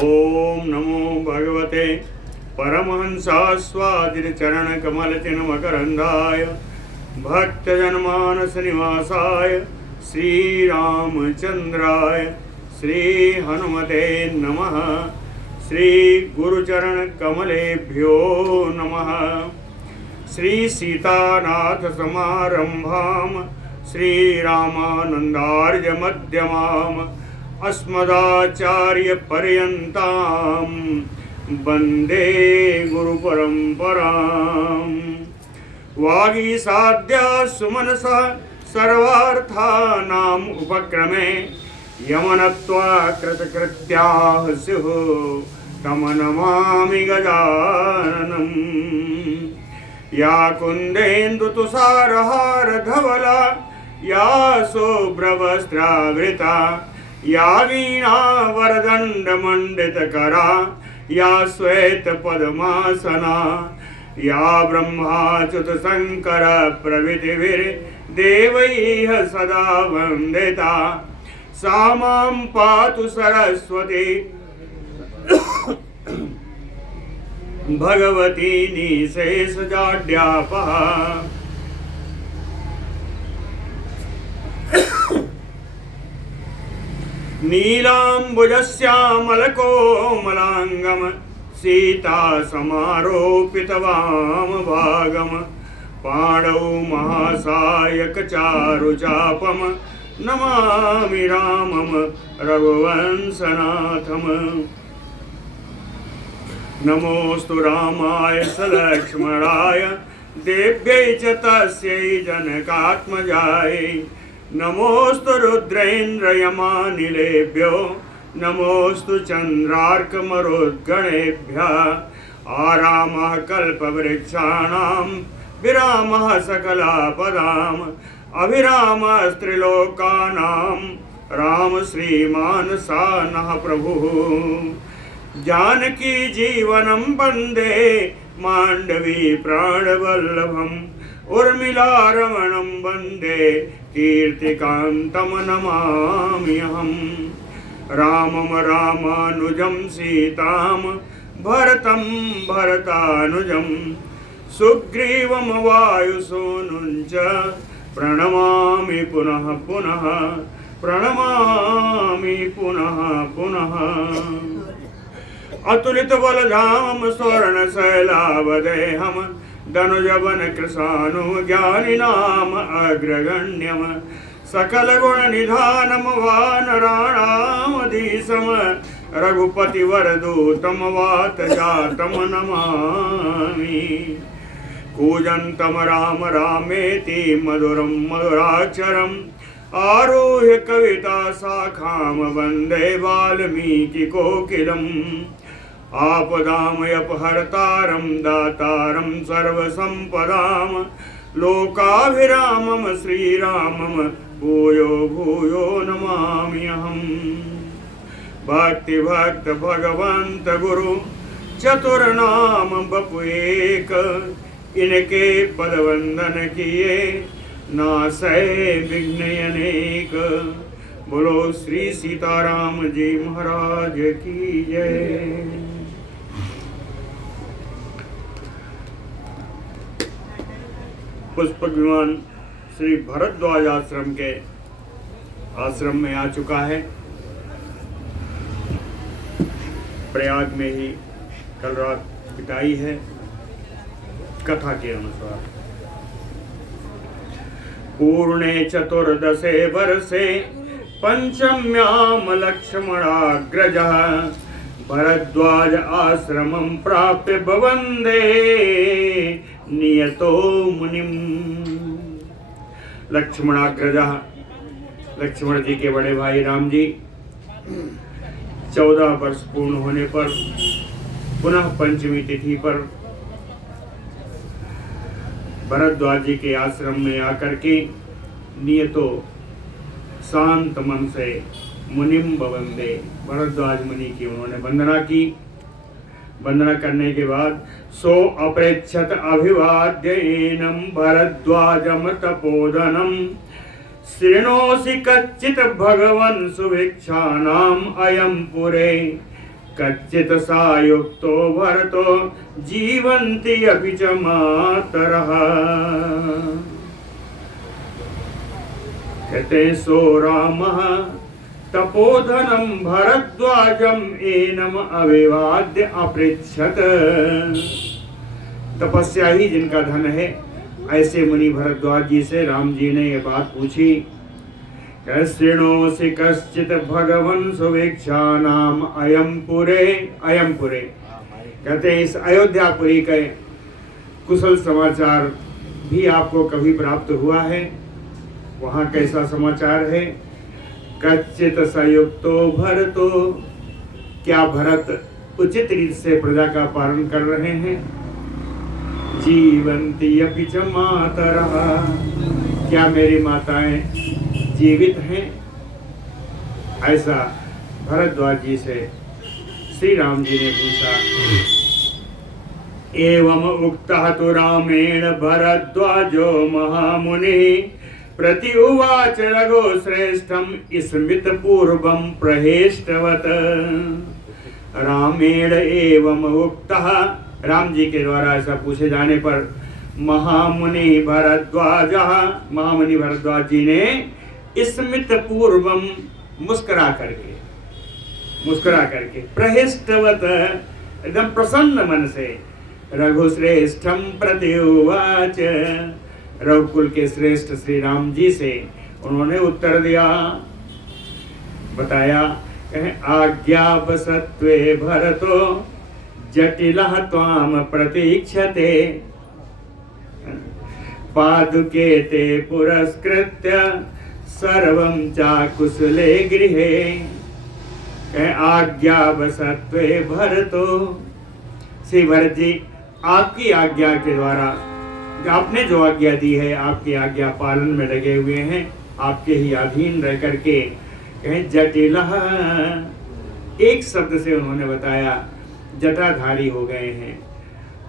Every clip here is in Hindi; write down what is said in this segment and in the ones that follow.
ओम नमो भगवते परमहंसास्वादित चरण कमल चिन्मकरंदाय भक्तजनमानस निवासाय श्री रामचंद्राय श्री हनुमते नमः। श्री गुरुचरण कमलेभ्यो नमः। श्री सीतानाथ समारंभाम श्री रामानंदार्य मध्यमाम अस्मदाचार्य पर्यंताम वंदे गुरु परंपराम। वागीसाद्या सुमनसा सर्वार्थानाम उपक्रमे यमनत्वा कृतकृत्याः स्युः तम नमामि गजाननम्। या कुन्देन्दुतुषारहार धवला या शुभ्रवस्त्रावृता या वीणा वरदण्डमण्डितकरा या श्वेतपद्मासना या ब्रह्माच्युत शङ्कर प्रभृतिभिर्देवैः सदा वन्दिता सा मां पातु सरस्वती भगवती निशेषजाड्यापहा। नीलाम्बुजश्यामलकोमलाङ्गम सीता समारोपितवामभागम पाणौ महासायकचारुचापम नमामि रामम रघुवंशनाथम। नमोस्तु रामाय सलक्ष्मणाय देव्यै च तस्यै जनकात्मजायै। नमोस्तु रुद्रेन्द्रयमानिलेभ्यो नमोस्तु चन्द्रार्कमरुद्गणेभ्यः। आरामः कल्पवृक्षाणां विरामः सकलापदाम् अभिरामस्त्रिलोकानां राम श्रीमानसा नः प्रभुः। जानकी जीवनं वन्दे माण्डवी प्राणवल्लभम् उर्मिलारमणं वन्दे कीर्तिकान्तं नमाम्यहम्। रामं रामानुजं सीतां भरतं भरतानुजं सुग्रीवं वायुसूनुं च प्रणमामि पुनः पुनः प्रणमामि पुनः पुनः। अतुलित बलधाम स्वर्णशैलावदेहम् धनुजवन कृशानु ज्ञानिनाम अग्रगण्यम सकल गुण निधानम वानराणामधीशम रघुपति वरदूतम वात जातम नमामि। कूजन्तम राम रामेति मधुरम मधुराक्षरम आरुह्य कविता शाखाम वन्दे वाल्मीकि कोकिलम्। आपदामयपहर्तारं दातारं सर्वसम्पदां लोकाभिरामं श्रीरामं भूयो भूयो नमाम्यहम्। भक्ति भक्त भगवंत गुरु चतुर्नाम बपु एक इनके पद वंदन किए नासै विघ्न अनेक। बोलो श्री सीताराम जी महाराज की जय। पुष्पक विमान श्री भरद्वाज आश्रम के आश्रम में आ चुका है। प्रयाग में ही कल रात बिताई है। कथा के अनुसार पूर्णे चतुर्दशे वर्षे पंचम्याम लक्ष्मणाग्रजः भरद्वाज आश्रमं प्राप्य बवन्दे नियतो मुनिम्। लक्ष्मणाग्रजः लक्ष्मण जी के बड़े भाई राम जी 14 वर्ष पूर्ण होने पर पुनः पंचमी तिथि पर भरद्वाज जी के आश्रम में आकर के नियतो शांत मन से मुनिम बवंदे भरद्वाज मुनि की उन्होंने वंदना की। वंदना करने के बाद सो अप्रेक्षत अभिवाद्येनं भरद्वाजम तपोधनम शृणोषि कच्चित् भगवन् सुभिक्षाणाम् अयं पुरे कच्चित सायुक्तो भरतो जीवन्ति अपि च मातरः। कहते सो रामः तपोधनम भरद्वाजम एनम अविवाद्य अपृच्छत। तपस्या ही जिनका धन है, ऐसे मुनि भरद्वाज जी से राम जी ने ये बात पूछी। शृणोसि कश्चित भगवन् सुवीक्षा नाम अयमपुरे। अयमपुरे कहते हैं इस अयोध्यापुरी के कुशल समाचार भी आपको कभी प्राप्त हुआ है? वहाँ कैसा समाचार है? कच्चित संयुक्तो भरतो, क्या भरत उचित रीत से प्रजा का पालन कर रहे हैं? जीवन्ति अपि च मातरः, क्या मेरी माताएं जीवित हैं? ऐसा भरद्वाज जी से श्री राम जी ने पूछा। एवं उक्तः तु रामेण भरद्वाजो महामुनिः प्रति उवाच रघो श्रेष्ठम स्मित पूर्वम प्रहेष्टवत। रामेण एवं उक्तः, राम जी के द्वारा ऐसा पूछे जाने पर महामुनि भरद्वाज जी ने स्मित पूर्वम मुस्कुरा करके प्रहेष्टवत एकदम प्रसन्न मन से रघुश्रेष्ठम प्रति उवाच, रघुकुल के श्रेष्ठ श्री राम जी से उन्होंने उत्तर दिया, बताया। आज्ञावसत्वे भरतो जटिलः त्वाम प्रतीक्षते पादुके ते पुरस्कृत्य सर्वं चाकुशले गृहे। आज्ञावसत्वे भरतो, श्री भरत जी आपकी आज्ञा के द्वारा, आपने जो आज्ञा दी है, आपकी आज्ञा पालन में लगे हुए हैं, आपके ही अधीन रह करके। कहें जटिलः, एक शब्द से उन्होंने बताया जटाधारी हो गए हैं।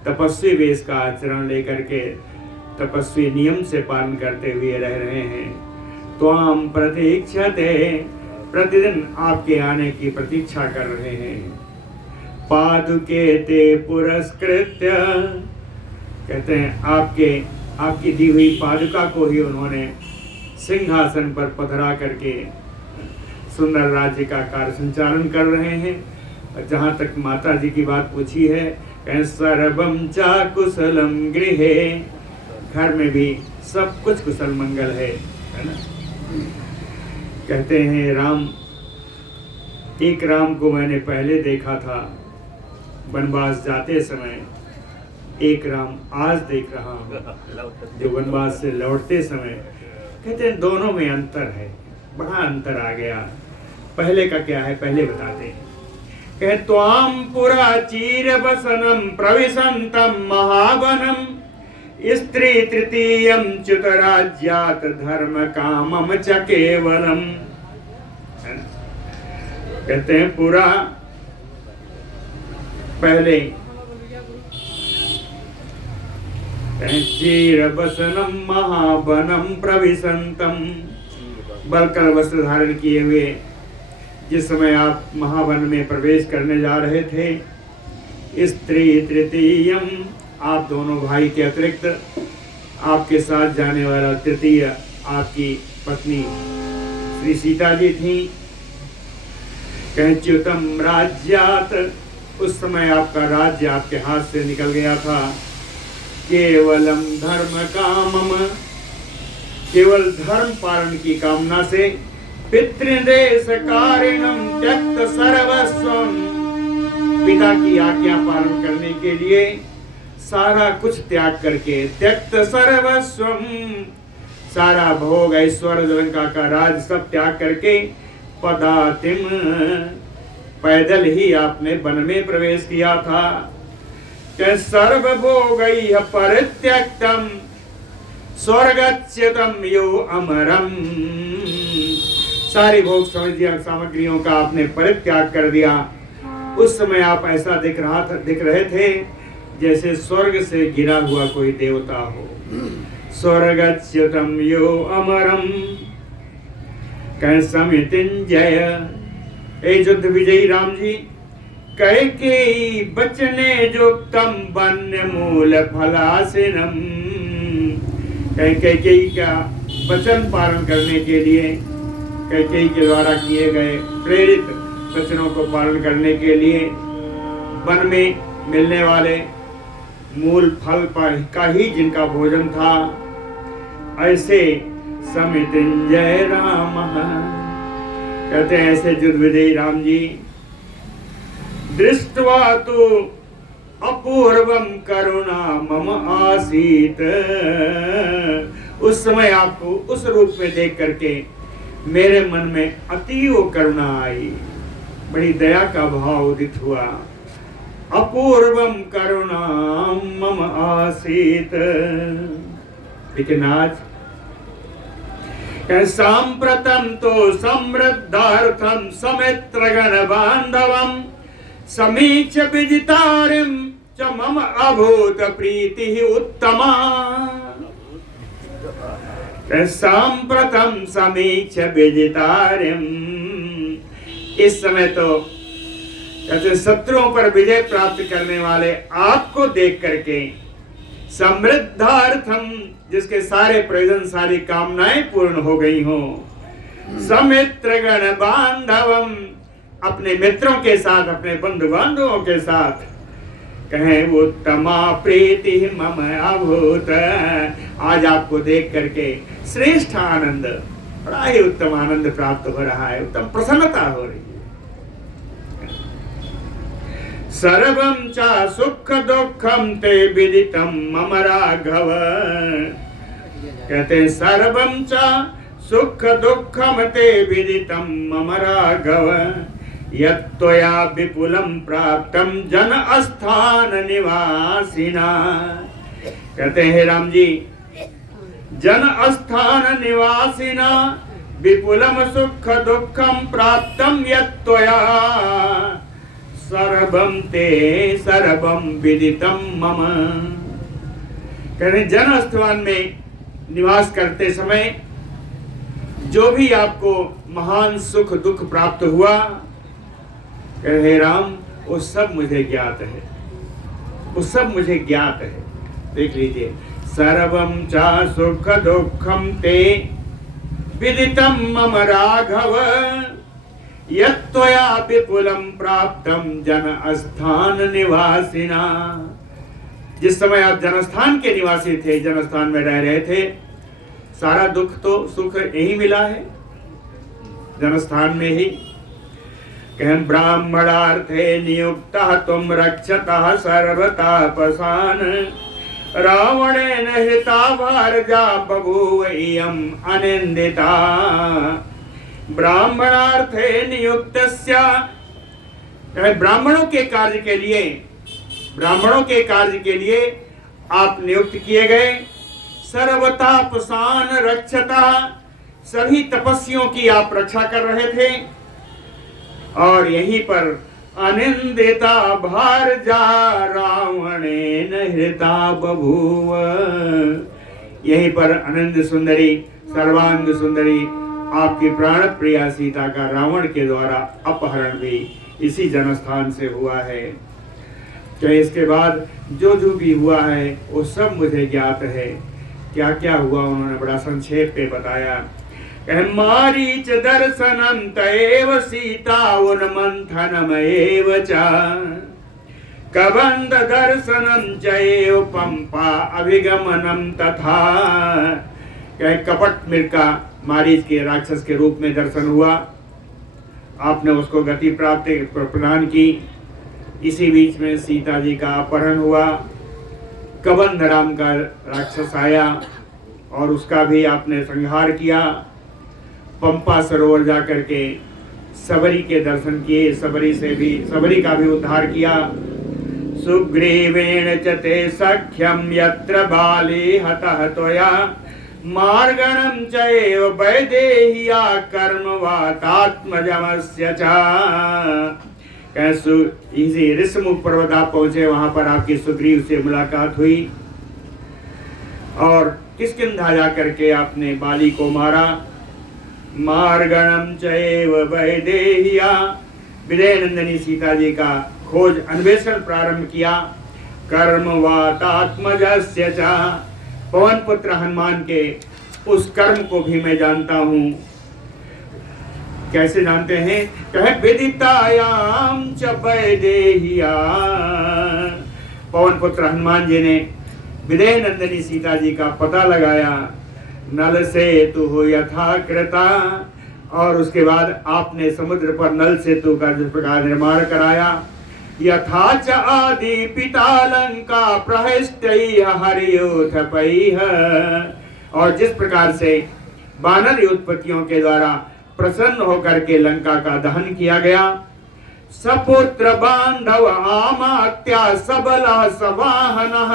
तपस्वी वेश का आचरण लेकर के तपस्वी नियम से पालन करते हुए रह रहे हैं। त्वाम प्रतीक्षते, प्रतिदिन आपके आने की प्रतीक्षा कर रहे हैं। पादुके ते पुरस्कृत्य, कहते हैं आपकी दी हुई पादुका को ही उन्होंने सिंहासन पर पधरा करके सुंदर राज्य का कार्य संचालन कर रहे हैं। और जहाँ तक माता जी की बात पूछी है, कहें सर्वम चा कुशलम गृहे, घर में भी सब कुछ कुशल मंगल है ना। कहते हैं एक राम को मैंने पहले देखा था वनवास जाते समय, एक राम आज देख रहा हूँ जो वनवास से लौटते समय। कहते हैं दोनों में अंतर है, बड़ा अंतर आ गया। पहले का क्या है, पहले बताते हैं। कहे त्वाम पुरा चीर बसनम प्रविशंतम महावनम स्त्री तृतीयम च्युतराज्यात धर्म कामम च केवलम। कहते हैं पूरा पहले चीर बसनम महावनम प्रविशंतम, बलकर वस्त्र धारण किए हुए जिस समय आप महावन में प्रवेश करने जा रहे थे। स्त्री तृतीयम, आप दोनों भाई के अतिरिक्त आपके साथ जाने वाला तृतीय आपकी पत्नी श्री सीता जी थी। च्युतम राज्यात, उस समय आपका राज्य आपके हाथ से निकल गया था। केवलम धर्म कामम, केवल धर्म पालन की कामना से पितृदेश कारिणम त्यक्त सर्वस्वम, पिता की आज्ञा पालन करने के लिए सारा कुछ त्याग करके, त्यक्त सर्वस्वम, सारा भोग ऐश्वर्य लंका का राज सब त्याग करके, पदातिम, पैदल ही आपने वन में प्रवेश किया था। सर्वभोगैः परित्यक्तम स्वर्गच्युतम यो अमरम, सारी भोग सामग्रियों का आपने परित्याग कर दिया। उस समय आप ऐसा दिख रहे थे जैसे स्वर्ग से गिरा हुआ कोई देवता हो। स्वर्गच्युतम यो अमरम, समितिंजय, ए युद्ध विजयी राम जी, कैकेयी बचने जुक्तम वन्य मूल फलासिनम। कैकेयी का वचन पालन करने के लिए, कैकेयी के द्वारा किए गए प्रेरित वचनों को पालन करने के लिए वन में मिलने वाले मूल फल का ही जिनका भोजन था, ऐसे समितिंजय राम, कहते हैं ऐसे जुर्विजयी राम जी, दृष्टवा तो अपूर्वम करुणा मम आसीत। उस समय आपको उस रूप में देख करके मेरे मन में अतीव करुणा आई, बड़ी दया का भाव उदित हुआ। अपूर्वम करुणा मम आसीत। लेकिन आज सांप्रतम तो समृद्धार्थम समित्रगण बांधवम समीक्ष विदितारिम च मम अभूत प्रीति उत्तमा। सांप्रतम समीक्ष विदितारिम, इस समय तो कहते शत्रुओं पर विजय प्राप्त करने वाले आपको देख करके, समृद्धार्थम जिसके सारे प्रयोजन सारी कामनाएं पूर्ण हो गई हो, समित्रगण बांधवम अपने मित्रों के साथ, अपने बंधु बांधवों के साथ, कहें वो उत्तमा प्रीति मम अभूत। आज आपको देख करके श्रेष्ठ आनंद, बड़ा ही उत्तम आनंद प्राप्त हो रहा है, उत्तम प्रसन्नता हो रही है। सर्वं च सुख दुखम ते विदितम मम राघव, कहते हैं सर्वं च सुख दुखम ते विदितम मम राघव, यत्त्वया विपुलम प्राप्तम जन अस्थान निवासिना। कहते हैं राम जी, जन अस्थान निवासिना विपुलम सुख दुखम प्राप्तम यत्त्वया सर्वम ते सर्वम विदितम मम। कहते जन अस्थान में निवास करते समय जो भी आपको महान सुख दुख प्राप्त हुआ, हे राम, वो सब मुझे ज्ञात है, वो सब मुझे ज्ञात है। देख लीजिए, सर्वम चा सुख दुखम ते विदितम मम राघव, यत्त्वया विपुलम प्राप्तम जन स्थान निवासिना। जिस समय आप जनस्थान के निवासी थे, जनस्थान में रह रहे थे, सारा दुख तो सुख यही मिला है, जनस्थान में ही। कहम ब्राह्मणार्थे नियुक्तः तुम रक्षतः सर्वतापसान्, रावणेन हिता भार्या बभूव इयम् अनिंदिता। ब्राह्मणार्थे नियुक्तस्य, ब्राह्मणों के कार्य के लिए, ब्राह्मणों के कार्य के लिए आप नियुक्त किए गए। सर्वतापसान रक्षता, सभी तपस्वियों की आप रक्षा कर रहे थे। और यहीं पर अनिंदिता भार्या रावणेन हृता बभूव, यहीं पर आनंद सुंदरी, सर्वांग सुंदरी, आपकी प्राण प्रिया सीता का रावण के द्वारा अपहरण भी इसी जनस्थान से हुआ है। तो इसके बाद जो जो भी हुआ है वो सब मुझे ज्ञात है। क्या क्या हुआ उन्होंने बड़ा संक्षेप पे बताया। मारीच दर्शनम तैव सीता उन्मंथनम एव च, कबंध दर्शनम चैव पंपा अभिगमनम तथा। कपट मृग मारीच के राक्षस के रूप में दर्शन हुआ, आपने उसको गति प्राप्त प्रदान की। इसी बीच में सीता जी का अपहरण हुआ, कबंध नाम का राक्षस आया और उसका भी आपने संहार किया। पंपा सरोवर जा करके सबरी के दर्शन किए, सबरी का भी उद्धार किया। सुग्रीवेण चते सख्यम यत्र बाली हतः त्वया, मार्गणम चैव वैदेह्या कर्मवातात्मजमस्य च। इसी ऋषमुख पर्वत आप पहुंचे, वहां पर आपकी सुग्रीव से मुलाकात हुई और किष्किंधा जा करके आपने बाली को मारा। मार्गणम चैव वैदेह्या, विजय नंदिनी सीता जी का खोज अन्वेषण प्रारंभ किया। कर्मवातात्मजस्य च, पवन पुत्र हनुमान के उस कर्म को भी मैं जानता हूँ। कैसे जानते हैं? कहे विदितायाम च वैदेहिया। पवन पुत्र हनुमान जी ने विदेह नंदिनी सीता जी का पता लगाया। नल सेतु हो यथा कृता, और उसके बाद आपने समुद्र पर नल सेतु का जिस प्रकार निर्माण कराया। यथा च आदि पिता लंका प्रहष्टैः हरियोथपैः, और जिस प्रकार से वानर उत्पत्तियों के द्वारा प्रसन्न होकर के लंका का दहन किया गया। सपुत्र बांधव आमात्या सबला सवाहनः,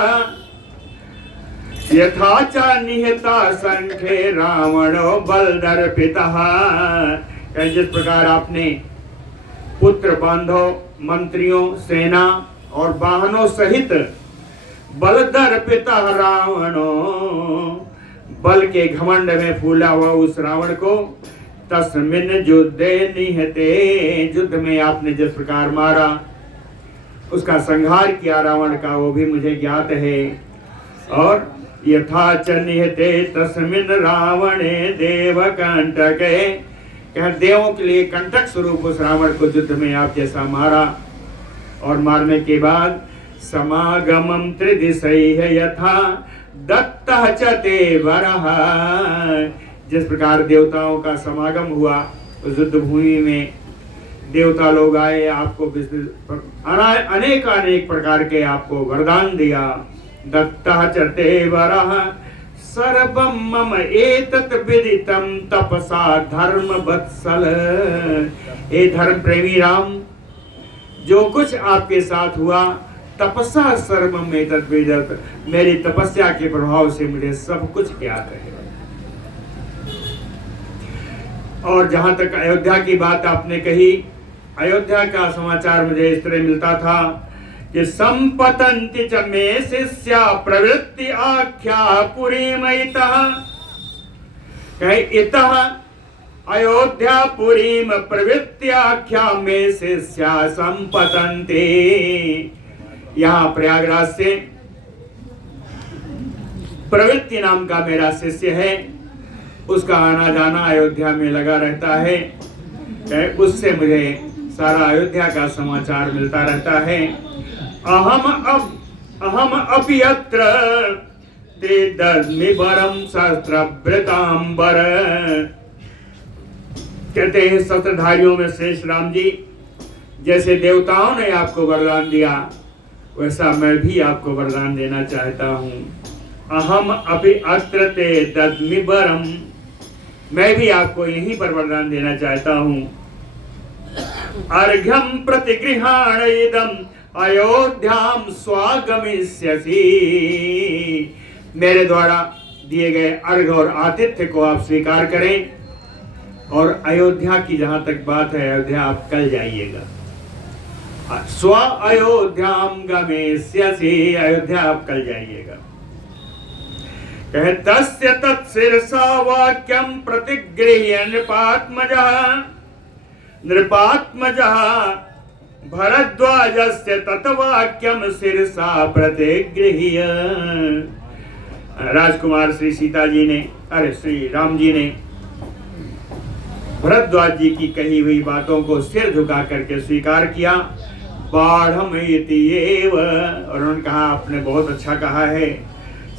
यथा च निहता संखे रावणो बलदर्पितः। जिस प्रकार आपने पुत्र बांधव, मंत्रियों, सेना और वाहनों सहित बलदर्पितः रावणो, बल के घमंड में फूला हुआ उस रावण को, तस्मिन् युद्धे निहते, युद्ध में आपने जिस प्रकार मारा, उसका संहार किया रावण का, वो भी मुझे ज्ञात है। और यथा च निहते तस्मिन् रावणे देवकंटके, क्या देवों के लिए कंटक स्वरूप उस रावण को युद्ध में आप जैसा मारा। और मारने के बाद समागमम त्रिदिशैः यथा दत्तः च ते वरः, जिस प्रकार देवताओं का समागम हुआ उस युद्ध भूमि में, देवता लोग आए, आपको अनेक अनेक प्रकार के आपको वरदान दिया। दत्तः च ते वरः सर्वं मम एतत् विदितं तपसा धर्म वत्सल। हे धर्म प्रेमी राम, जो कुछ आपके साथ हुआ, तपसा सर्वम एतत् विदितं, मेरी तपस्या के प्रभाव से मुझे सब कुछ ज्ञात है। और जहां तक अयोध्या की बात आपने कही, अयोध्या का समाचार मुझे इस तरह मिलता था कि संपतन्ति च मे शिष्या प्रवृत्ति आख्या पुरीमयितः, कहे इतः अयोध्या पुरीम प्रवृत्ति आख्या मे शिष्या संपतन्ति। यहाँ प्रयागराज से प्रवृत्ति नाम का मेरा शिष्य है, उसका आना जाना अयोध्या में लगा रहता है। उससे मुझे सारा अयोध्या का समाचार मिलता रहता है। अहम अपि अत्र ते दद्मि वरम शस्त्रभृतांबर, कहते हैं शस्त्रधारियों में श्रेष्ठ राम जी, जैसे देवताओं ने आपको वरदान दिया, वैसा मैं भी आपको वरदान देना चाहता हूँ। अहम अपि अत्र ते दद्मि वरम, मैं भी आपको यहीं पर वरदान देना चाहता हूँ। अर्घ्यम प्रतिगृहाण इदम अयोध्याम स्वागमिष्यसि, मेरे द्वारा दिए गए अर्घ और आतिथ्य को आप स्वीकार करें। और अयोध्या की जहां तक बात है, अयोध्या आप कल जाइएगा। स्व अयोध्याम गमिष्यसि, अयोध्या आप कल जाइएगा। कहे तस्य तत्शिरसा वाक्यम प्रतिगृह्य नृपात्मजः भरद्वाजस्य तत्वाक्यम शिरसा प्रतिगृह्य। राजकुमार श्री सीता जी ने, श्री राम जी ने भरद्वाज जी की कही हुई बातों को सिर झुका करके स्वीकार किया। बाढ़मेति एव, और उन्होंने कहा आपने बहुत अच्छा कहा है।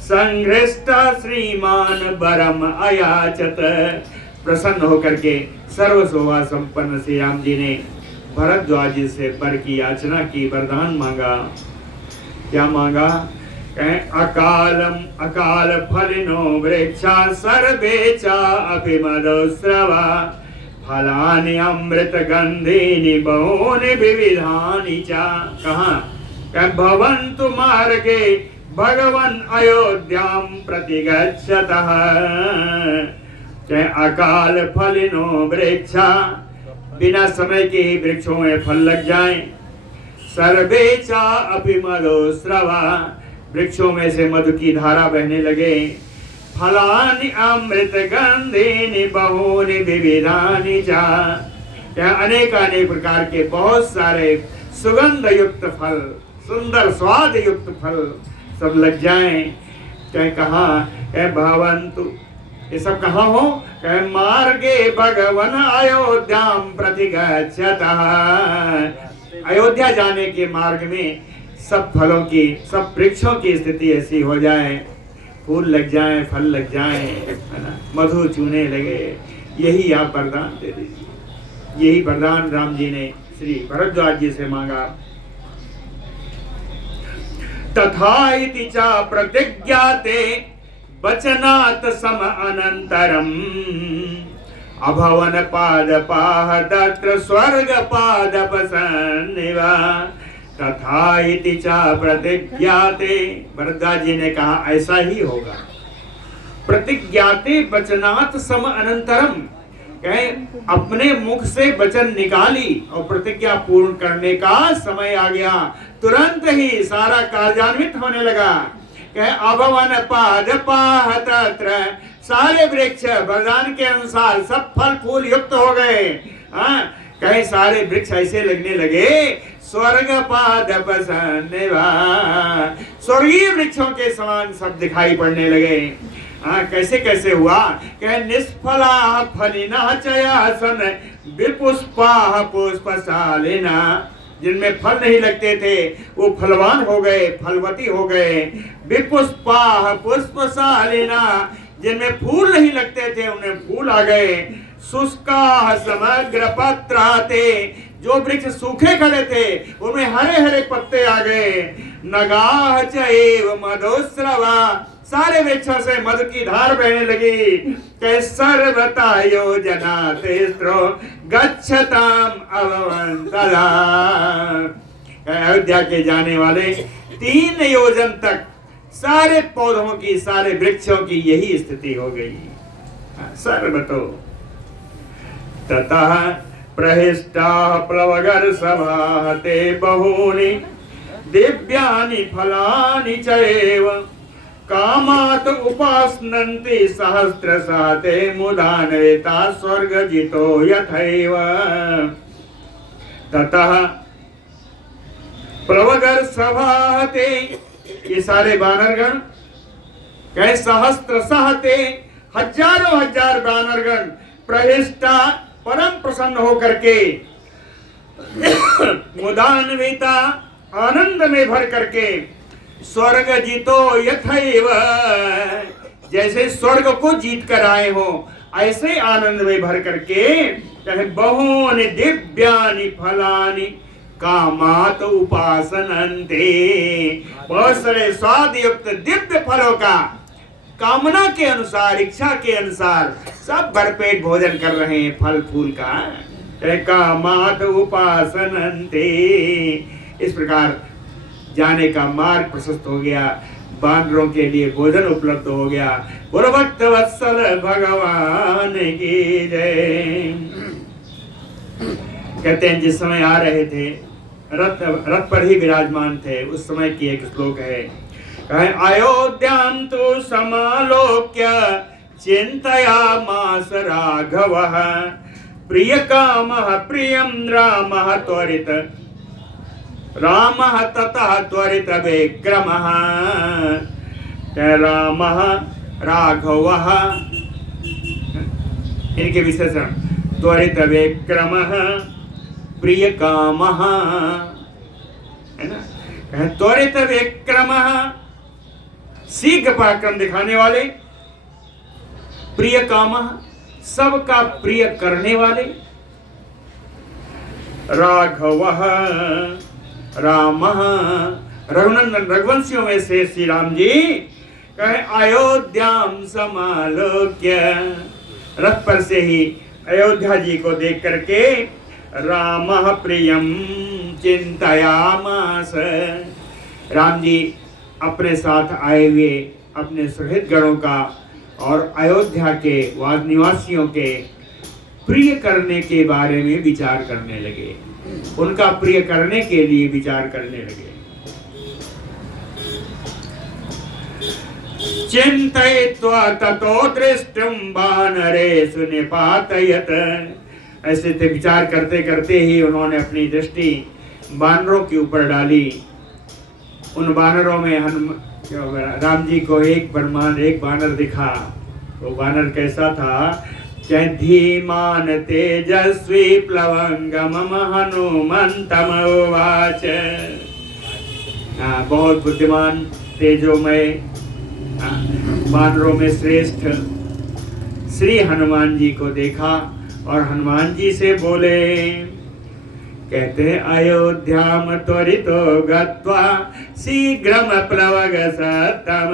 संघृष्टा श्रीमान वरम अयाचत, प्रसन्न होकर के सर्वशोभा संपन्न श्री राम जी ने भरद्वाज जी से वर की याचना की, वरदान मांगा। क्या मांगा? अकाल फलिनो वृक्षा सर्वे च अभिमदोस्रवा फलानि अमृत गंधीनि बहूनि विविधानि च। कहाँ? भवन्तु मार्गे भगवन् अयोध्यां प्रतिगच्छतः। अकाल फलिनो वृक्षा, बिना समय के ही वृक्षों में फल लग जाएं। सर्वे चा अभिमदोस्रवा, वृक्षों में से मधु की धारा बहने लगे। फलानि अमृत गंधीनि बहूनि विविधानि च, अनेक अनेक प्रकार के बहुत सारे सुगंध युक्त फल, सुंदर स्वाद युक्त फल सब लग जाएं। कह कहा, कह भवन्तु, ये सब कहाँ हो? कह मार्गे भगवन अयोध्याम प्रतिगच्छतः। अयोध्या जाने के मार्ग में सब फलों की, सब वृक्षों की स्थिति ऐसी हो जाए, फूल लग जाएं, फल लग जाएं, है ना, मधु चूने लगे। यही आप वरदान दे दीजिए। यही वरदान राम जी ने श्री भरद्वाज जी से मांगा। तथा इति च प्रतिज्ञाते वचनात् सम अनंतरम अभवन पादपाः तत्र स्वर्ग पादपसन्निवा। तथा इति च प्रतिज्ञाते, भरद्वाज जी ने कहा ऐसा ही होगा। प्रतिज्ञाते वचनात् सम अनंतरम, कहे अपने मुख से वचन निकाली और प्रतिज्ञा पूर्ण करने का समय आ गया, तुरंत ही सारा कार्यान्वित होने लगा। कहे अभवन पादपाः तत्र, सारे वृक्ष वरदान के अनुसार सब फल फूल युक्त हो गए। कहे सारे वृक्ष ऐसे लगने लगे स्वर्ग पादपसन्निवा, स्वर्गीय वृक्षों के समान सब दिखाई पड़ने लगे। कैसे कैसे हुआ? कहे निष्फला फलिना चयासन विपुष्पा पुष्पशालिना, जिनमें फल नहीं लगते थे वो फलवान हो गए, फलवती हो गए। विपुष्पा पुष्पशालिना, जिनमें फूल नहीं लगते थे उन्हें फूल आ गए। शुष्का समग्र पत्राते, जो वृक्ष सूखे खड़े थे उनमें हरे हरे पत्ते आ गए। नगाह चैव मधुस्रवा, सारे वृक्षों से मधु की धार बहने लगी। कह सर्वता योजना तेस्त्रो गच्छताम अभवन्तला, अयोध्या के जाने वाले 3 योजन तक सारे पौधों की, सारे वृक्षों की यही स्थिति हो गई। सर्वतो ततः प्रहिष्टा प्लवगर सभा ते बहूनि दिव्यानि फलानि चैव कामात् उपासनन्ति सहस्रशः ते मुदान्विता स्वर्गजितो यथैव। ततः प्लवगर सभा ते, ये सारे वानरगण, कहे सहस्रशः ते, हजारों हजार वानरगण प्रहिष्टा, परम प्रसन्न होकर के, मुदान्विता, आनंद में भर करके, स्वर्ग जीतो यथैव, जैसे स्वर्ग को जीत कर आए हो ऐसे आनंद में भर करके। कहे बहूनि दिव्यानि फलानि कामात् उपासनन्ते, बहुत सारे स्वाद युक्त दिव्य फलों का कामना के अनुसार, इच्छा के अनुसार सब भरपेट भोजन कर रहे हैं फल फूल का। कामात् उपासनन्ते, इस प्रकार जाने का मार्ग प्रशस्त हो गया, बानरों के लिए भोजन उपलब्ध हो गया। बोलो भक्त वत्सल भगवान की जय। कहते हैं जिस समय आ रहे थे, रथ पर ही विराजमान थे, उस समय की एक श्लोक है। अयोध्यां तु समालोक्य चिंतयामास राघवः प्रियकामः प्रियं रामः त्वरित रामः ततः त्वरित विक्रमः। रामः राघवः, इनके विशेषण त्वरित विक्रमः प्रियकामः, है ना। त्वरित विक्रमः, शीघ्र पराक्रम दिखाने वाले, प्रियकामः, सबका प्रिय करने वाले, राघवः रामः, रघुनंदन रघुवंशियों में से श्री राम जी। कहे अयोध्याम समालोक्य, रथ पर से ही अयोध्या जी को देख करके, रामः प्रियम चिंतयामास, राम जी अपने साथ आए हुए अपने सुहृद गणों का और अयोध्या के वाद निवासियों के प्रिय करने के बारे में विचार करने लगे, उनका प्रिय करने के लिए विचार करने लगे। चिंतयित्वा ततो दृष्टुम वानरेषु निपातयत, ऐसे थे विचार करते करते ही उन्होंने अपनी दृष्टि बानरों के ऊपर डाली। उन बानरों में राम जी को एक बानर दिखा। वो बानर कैसा था? क्या धीमान तेजस्वी प्लवंगम हनुमंतम उवाच। बहुत बुद्धिमान तेजोमय बानरों में श्रेष्ठ श्री हनुमान जी को देखा और हनुमान जी से बोले, कहते अयोध्याम त्वरितो गत्वा शीघ्रम प्लवग सतम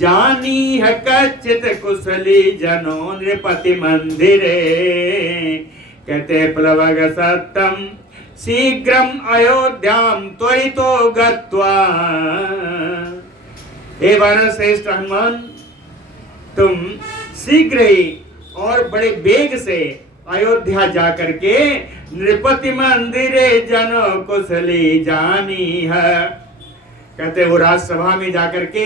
जानी है कच्चित कुशली जनो नृपति मंदिरे। कहते प्लवग सतम शीघ्रम अयोध्याम त्वरितो गत्वा। हे वानर श्रेष्ठ हनुमान, तुम शीघ्र ही और बड़े वेग से अयोध्या जाकर के नृपति मंदिरे जनो कुशली जानी है। कहते वो राजसभा में जाकर के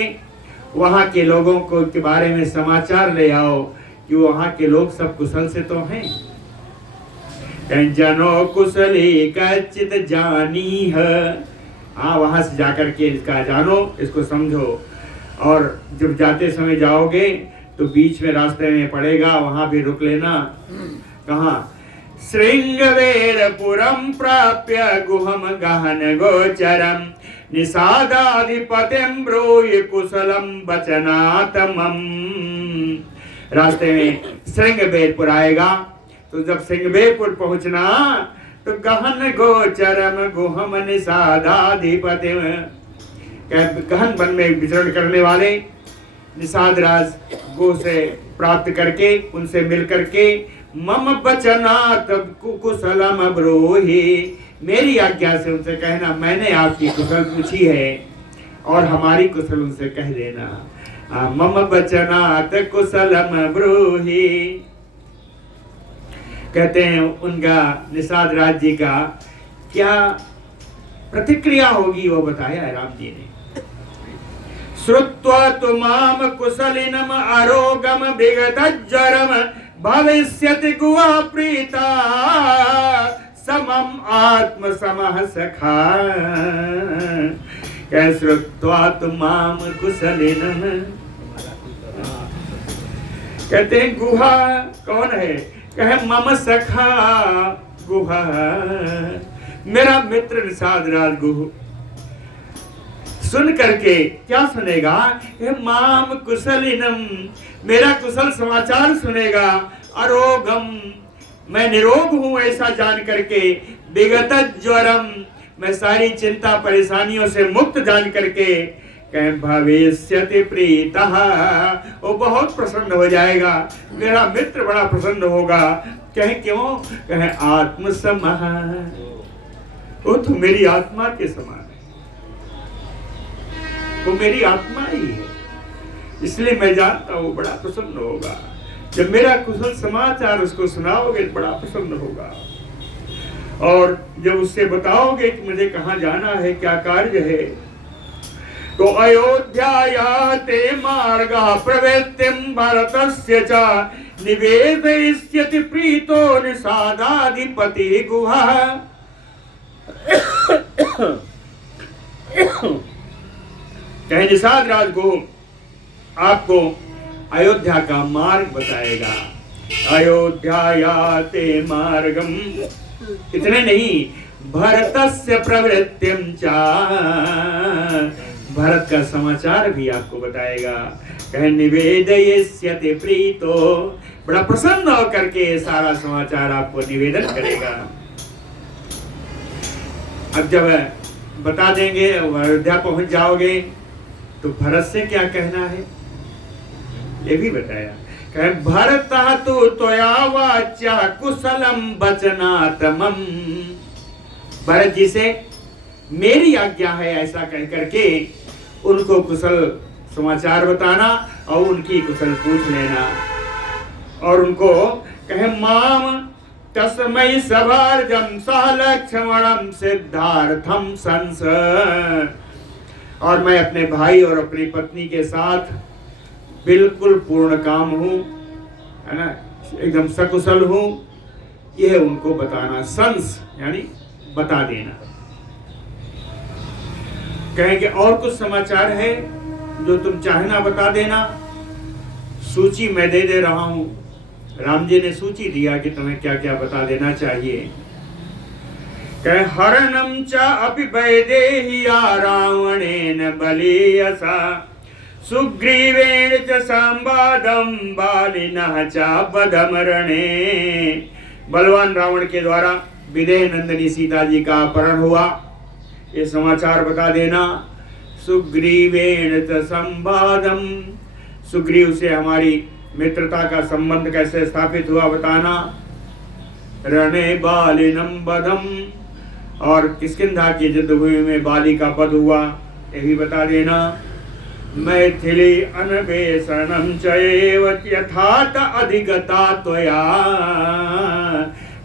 वहां के लोगों को के बारे में समाचार ले आओ कि वहां के लोग सब कुशल से तो हैं। जनो कुशली कच्चित जानी है। हाँ, वहां से जाकर के इसका जानो, इसको समझो। और जब जाते समय जाओगे तो बीच में रास्ते में पड़ेगा, वहां भी रुक लेना। कहाँ? श्रृंगवेरपुरम प्राप्य गुहम गहन गोचरम निषादाधिपतिम ब्रूहि कुशलम वचनातमम। रास्ते में श्रृंगवेरपुर आएगा, तो जब श्रृंगवेरपुर पहुंचना तो गहन गोचरम गुहम निषादाधिपतिम, गहन वन में विचरण करने वाले निषाद राज गो से प्राप्त करके उनसे मिल करके मम वचनात कुशलम ब्रूहि, मेरी आज्ञा से उनसे कहना मैंने आपकी कुशल पूछी है और हमारी कुशल उनसे कह देना। मम वचनात कुशलम ब्रूहि। कहते हैं उनका निषाद राज जी का क्या प्रतिक्रिया होगी वो बताया राम जी ने। श्रुत्वा तु माम कुशलिनम आरोगम विगतज्वरम भविष्यति गुहा प्रीता समम आत्म समः सखा। क्या श्रुत्वा तु माम कुशलिनम, कहते हैं गुहा कौन है? कहे मम सखा गुहा, मेरा मित्र निषाद राज गुह। सुन करके क्या सुनेगा? माम कुशलिनम, मेरा कुशल समाचार सुनेगा। अरोगम, मैं निरोग हूं ऐसा जान करके। विगत ज्वरम, मैं सारी चिंता परेशानियों से मुक्त जान करके। कहे भविष्यति प्रीतः, वो बहुत प्रसन्न हो जाएगा, मेरा मित्र बड़ा प्रसन्न होगा। कहे क्यों? कहे आत्म समः, वो तो मेरी आत्मा के समान है, वो मेरी आत्मा ही है, इसलिए मैं जानता हूँ बड़ा प्रसन्न होगा। जब मेरा कुशल समाचार उसको सुनाओगे तो बड़ा प्रसन्न होगा। और जब उससे बताओगे कि मुझे कहाँ जाना है, क्या कार्य है, तो अयोध्यायाते मार्गः प्रवृत्तिं भरतस्य च निवेदयिष्यति प्रीतो निषादाधिपति गुहा। कहे निषाद राज को आपको अयोध्या का मार्ग बताएगा। अयोध्यायाते मार्गम, इतने नहीं, भरतस्य प्रवृत्तिं च, भरत का समाचार भी आपको बताएगा। कहे निवेदयिष्यति प्रीतो, बड़ा प्रसन्न होकर के सारा समाचार आपको निवेदन करेगा। अब जब बता देंगे, अयोध्या पहुंच जाओगे तो भरत से क्या कहना है ये भी बताया। कहे भरतः तु त्वया वाच्या कुशलम वचनातमम, भरत जी से मेरी आज्ञा है ऐसा कह करके उनको कुशल समाचार बताना और उनकी कुशल पूछ लेना। और उनको कहे माम तस्मै सभार्जम सहलक्ष्मणम सिद्धार्थम संस, और मैं अपने भाई और अपनी पत्नी के साथ बिल्कुल पूर्ण काम हूँ, है ना, एकदम सकुशल हूँ, यह उनको बताना। संस यानी बता देना। कहेंगे और कुछ समाचार है जो तुम चाहना बता देना, सूची मैं दे रहा हूं। राम जी ने सूची दिया कि तुम्हें क्या क्या बता देना चाहिए। कह हरणम च अपि वैदेह्या रावणेन बलियसा सुग्रीवेण च संवादम बालिनः च बदमरणे। बलवान रावण के द्वारा विदेह नंदिनी सीता जी का अपहरण हुआ, ये समाचार बता देना। सुग्रीवेण च संवादम, सुग्रीव से हमारी मित्रता का संबंध कैसे स्थापित हुआ बताना। रणे बालिनम बदम, और किष्किंधा की युद्धभूमि में बाली का वध हुआ, ये भी बता देना। मैथिली अन्वेषणम चैव यथात अधिगता त्वया,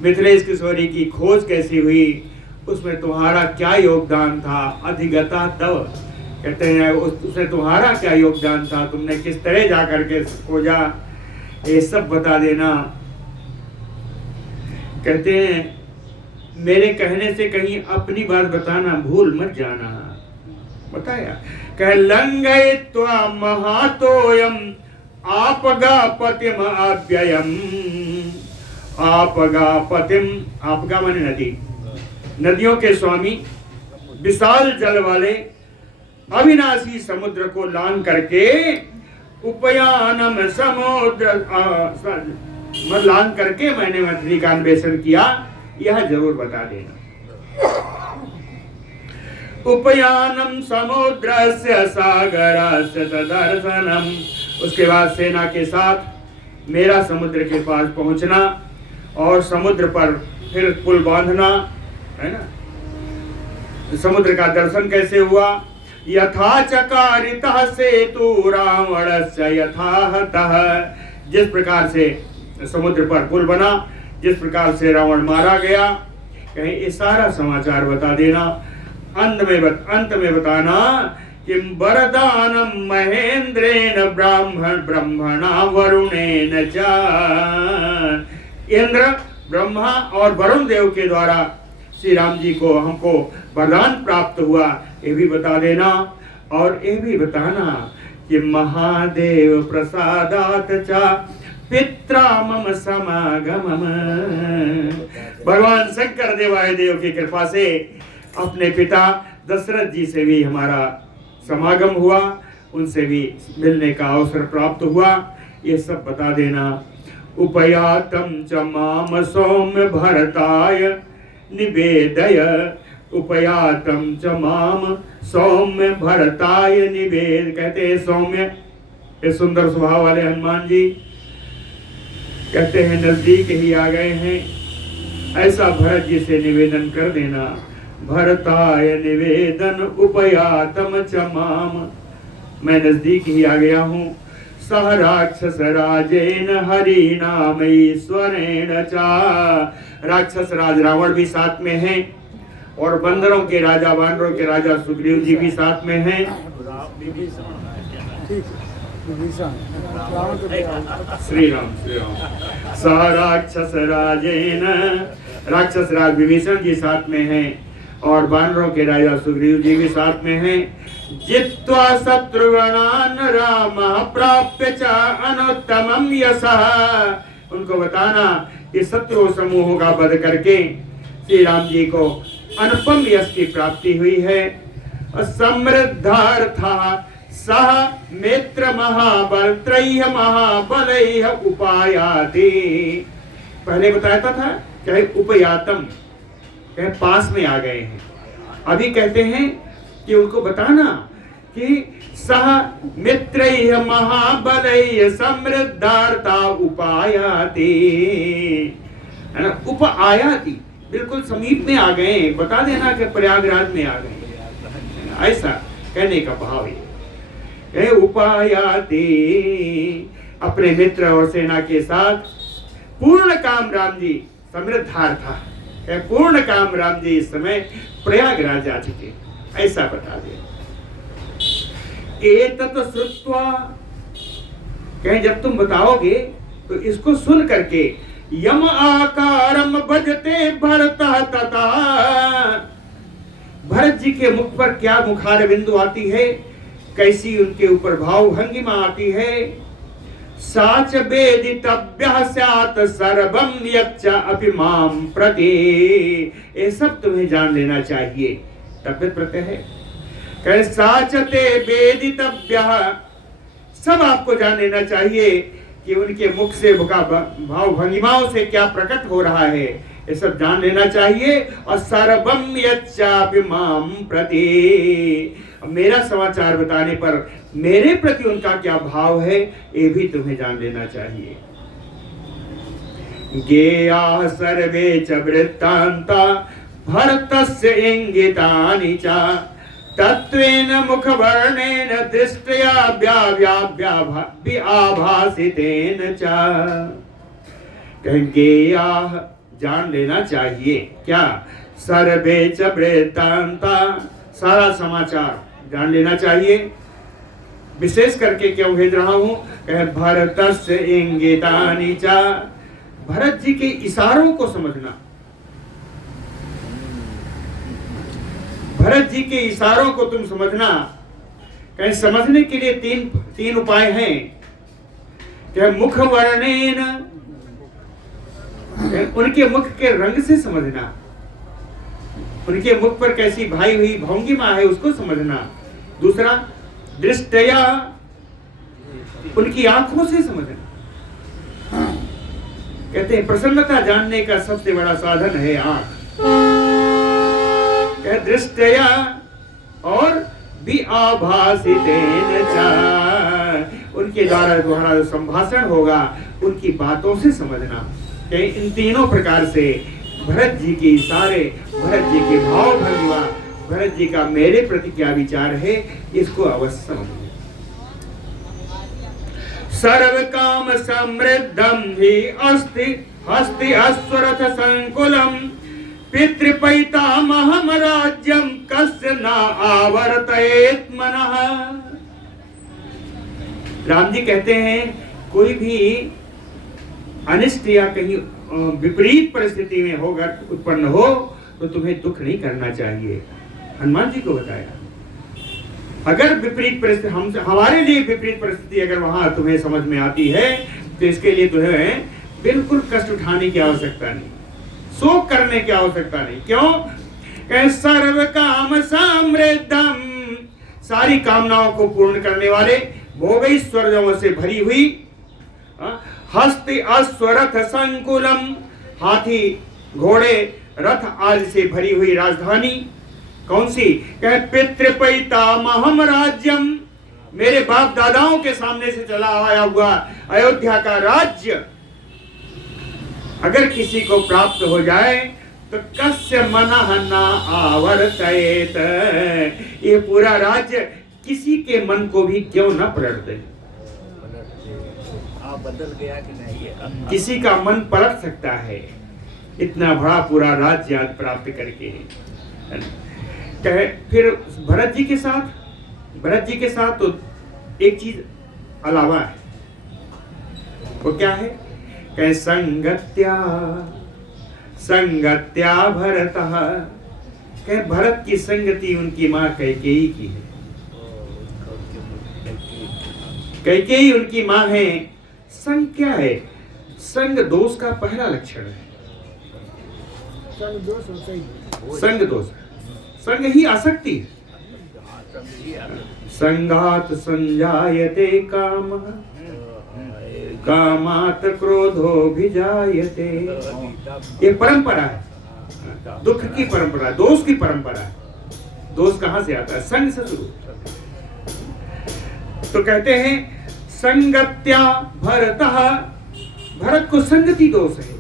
मिथिलेश किशोरी की खोज कैसी हुई, उसमें तुम्हारा क्या योगदान था। अधिगता तव, कहते हैं उसमें तुम्हारा क्या योगदान था, तुमने किस तरह जा करके खोजा, ये सब बता देना। कहते हैं मेरे कहने से कहीं अपनी बात बताना भूल मत जाना। बताया कह लंघयित्वा महातोयम आपगा पतिम अव्ययम। आपगा पतिम, आपगा माने नदी, नदियों के स्वामी, विशाल जल वाले अविनाशी समुद्र को लांघ करके उपयानम समुद्र लांघ करके मैंने मछली का अन्वेषण किया, यह जरूर बता देना। उपयानम समुद्रस्य सागरस्य तदर्शनम, उसके बाद सेना के साथ मेरा समुद्र के पास पहुंचना और समुद्र पर फिर पुल बांधना, है ना। समुद्र का दर्शन कैसे हुआ। यथा चकारितः सेतु रावणस्य यथाहतः, जिस प्रकार से समुद्र पर पुल बना, जिस प्रकार से रावण मारा गया, कहीं ये सारा समाचार बता देना। अंत में बताना कि वरदानम महेंद्रेण ब्रह्मणा वरुणेन च, इंद्र ब्रह्मा और वरुण देव के द्वारा श्री राम जी को हमको वरदान प्राप्त हुआ, ये भी बता देना। और ये भी बताना कि महादेव प्रसादात च पित्रा मम समागमम, भगवान शंकर देवादिदेव की कृपा से अपने पिता दशरथ जी से भी हमारा समागम हुआ, उनसे भी मिलने का अवसर प्राप्त हुआ, ये सब बता देना। उपयातम च माम सौम्य भरताय निवेदय, उपयातम च माम सौम्य भरताय निवेद, कहते हैं सौम्य, ये सुंदर स्वभाव वाले हनुमान जी, कहते हैं नजदीक ही आ गए हैं, ऐसा भरत जी से निवेदन कर देना। भरताय निवेदन उपयातम च माम, मैं नजदीक ही आ गया हूँ। सह राक्षस राजेन हरि नाम ईश्वरेण चा, राक्षस राज रावण भी साथ में हैं और बंदरों के राजा वानरों के राजा सुग्रीव जी भी साथ में हैं। श्री राम सह राक्षस राजेन, राक्षस राज विभीषण जी साथ में हैं और वानरों के राजा सुग्रीव जी भी साथ में हैं। जित्वा शत्रुगणान राम प्राप्य च अनुत्तमम यशः, उनको बताना कि शत्रु समूहों का वध करके श्री राम जी को अनुपम यश की प्राप्ति हुई है। समृद्धार्था सह मित्र महाबल त्रयः महाबलैः उपायाति, पहले बताया था चाहे उपयातम, कहे पास में आ गए हैं, अभी कहते हैं कि उनको बताना कि सह मित्रैः महाबलैः समृद्धार्था उपायाति, है ना, उपआयाति, बिल्कुल समीप में आ गए, बता देना कि प्रयागराज में आ गए, ऐसा कहने का भाव है। उपायाति, अपने मित्र और सेना के साथ पूर्ण काम राम जी समृद्धार्था, पूर्ण काम राम जी इस समय प्रयागराज जा चुके, ऐसा बता दे। एतत् श्रुत्वा, कहें जब तुम बताओगे तो इसको सुन करके यम आकारम भजते भरतः तथा, भरत जी के मुख पर क्या मुखार बिंदु आती है, कैसी उनके ऊपर भाव भंगिमा आती है। साच वेदितव्यः स्यात् सर्वं यच्च अपि मां प्रति, ये सब तुम्हें जान लेना चाहिए। तब प्रत्यय है, कहे साचते वेदितव्यः, सब आपको जान लेना चाहिए कि उनके मुख से भाव भंगिमाओं से क्या प्रकट हो रहा है, ये सब जान लेना चाहिए। और सर्वं यच्चापि मां प्रति, मेरा समाचार बताने पर मेरे प्रति उनका क्या भाव है, ये भी तुम्हें जान लेना चाहिए। गेयाः सर्वे च वृत्तान्ता भरतस्य इंगितानि च तत्वेन मुखवर्णेन दृष्ट्या व्याभासितेन च। गेयाः, जान लेना चाहिए क्या, सर्वे च वृत्तान्ता, सारा समाचार जान लेना चाहिए। विशेष करके क्यों भेज रहा हूं, कहे भरतस्य इंगितानि च, भरत जी के इशारों को समझना। भरत जी के इशारों को तुम समझना। कहे समझने के लिए तीन उपाय हैं। कहे मुख वर्णेन, उनके मुख के रंग से समझना, उनके मुख पर कैसी भाई हुई भंगिमा है उसको समझना। दूसरा दृष्टया, उनकी आंखों से समझना। कहते हैं प्रसन्नता जानने का सबसे बड़ा साधन है आंख। दृष्टया और विआभासितेन च, उनके द्वारा तुम्हारा जो संभाषण होगा उनकी बातों से समझना। इन तीनों प्रकार से भरत जी के इशारे, भरत जी के भाव भंगिमा, भरत जी का मेरे प्रति क्या विचार है, इसको अवश्य समझिए। सर्व काम समृद्धम ही अस्ति हस्ति अश्वरथ संकुलम पितृपैतामहं राज्यम कस्य न आवर्तयेत् मनः। राम जी कहते हैं कोई भी अनिष्ट या कहीं विपरीत परिस्थिति में होगा उत्पन्न हो तो तुम्हें दुख नहीं करना चाहिए। हनुमान जी को बताया अगर विपरीत परिस्थिति हमारे लिए विपरीत परिस्थिति अगर वहां तुम्हें समझ में आती है तो इसके लिए तुम्हें बिल्कुल कष्ट उठाने की आवश्यकता नहीं, शोक करने की आवश्यकता नहीं। क्यों? सर्व काम समृद्धम, सारी कामनाओं को पूर्ण करने वाले, भोगैश्वर्यों से भरी हुई, हस्ति अश्वरथ संकुलम, हाथी घोड़े रथ आदि से भरी हुई राजधानी। कौन सी? कहे पितृपैतामहं राज्यम, मेरे बाप दादाओं के सामने से चला आया हुआ अयोध्या का राज्य अगर किसी को प्राप्त हो जाए तो कस्य मनः न आवर्तयेत्, ये पूरा राज्य किसी के मन को भी क्यों न पलट दे। बदल गया कि नहीं, किसी का मन पलट सकता है इतना बड़ा पूरा राज्य आज प्राप्त करके। कहे फिर भरत जी के साथ तो एक चीज अलावा है, वो क्या है? कहे संगत्या भरतः, कहे भरत की संगति उनकी माँ कैकेयी की है। कैकेयी उनकी माँ है। संग क्या है? संग दोष का पहला लक्षण है। संग दोष, संग ही आसक्ति है। संगात संजायते कामः, कामात् क्रोधोऽभिजायते। ये परंपरा है, दुख की परंपरा, दोष की परंपरा है। दोष कहां से आता है? संग से शुरू। तो कहते हैं संगत्या भरतः, भरत को संगति दोष है।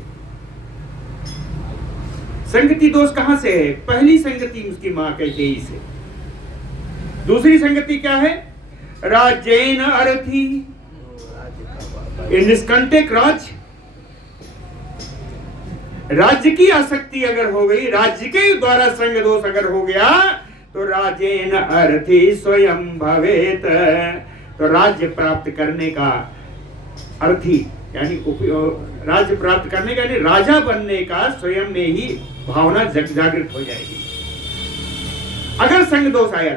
संगति दोष कहां से है? पहली संगति उसकी मां कैकेयी से। दूसरी संगति क्या है? राज्येन अर्थी, निष्कंटक राज्य की आसक्ति अगर हो गई, राज्य के द्वारा संग दोष अगर हो गया तो राजेन अर्थी स्वयं भवेत, तो राज्य प्राप्त करने का अर्थी यानी राज्य प्राप्त करने का यानी राजा बनने का स्वयं में ही भावना जागृत हो जाएगी। अगर संग दोष आया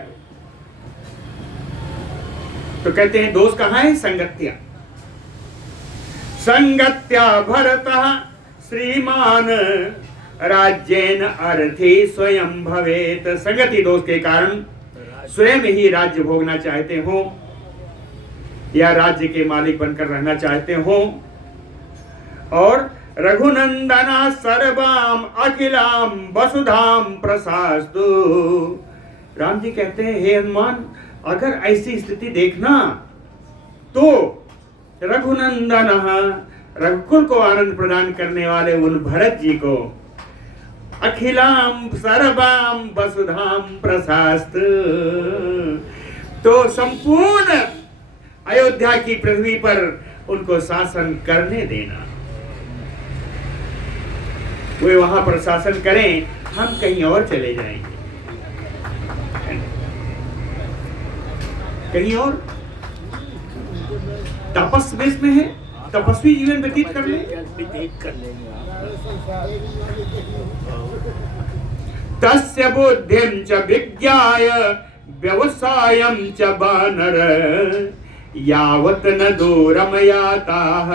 तो कहते हैं दोष कहां है? संगत्या। संगत्या भरतः श्रीमान राज्येन अर्थी स्वयं भवेत। संगति दोष के कारण स्वयं ही राज्य भोगना चाहते हो या राज्य के मालिक बनकर रहना चाहते हो। और रघुनंदना सर्वाम अखिलाम वसुधाम प्रसास्तु। राम जी कहते हैं हे हनुमान, अगर ऐसी स्थिति देखना तो रघुनंदन, रघुकुल को आनंद प्रदान करने वाले उन भरत जी को अखिलाम सर्वाम वसुधाम प्रसास्त, तो संपूर्ण अयोध्या की पृथ्वी पर उनको शासन करने देना। वे वहां पर शासन करें, हम कहीं और चले जाएंगे, कहीं और तपस्वी में है, तपस्वी जीवन व्यतीत कर ले। तस्य बुद्धिं च विज्ञाय व्यवसायं च वानर, यावत् न दूरम याताः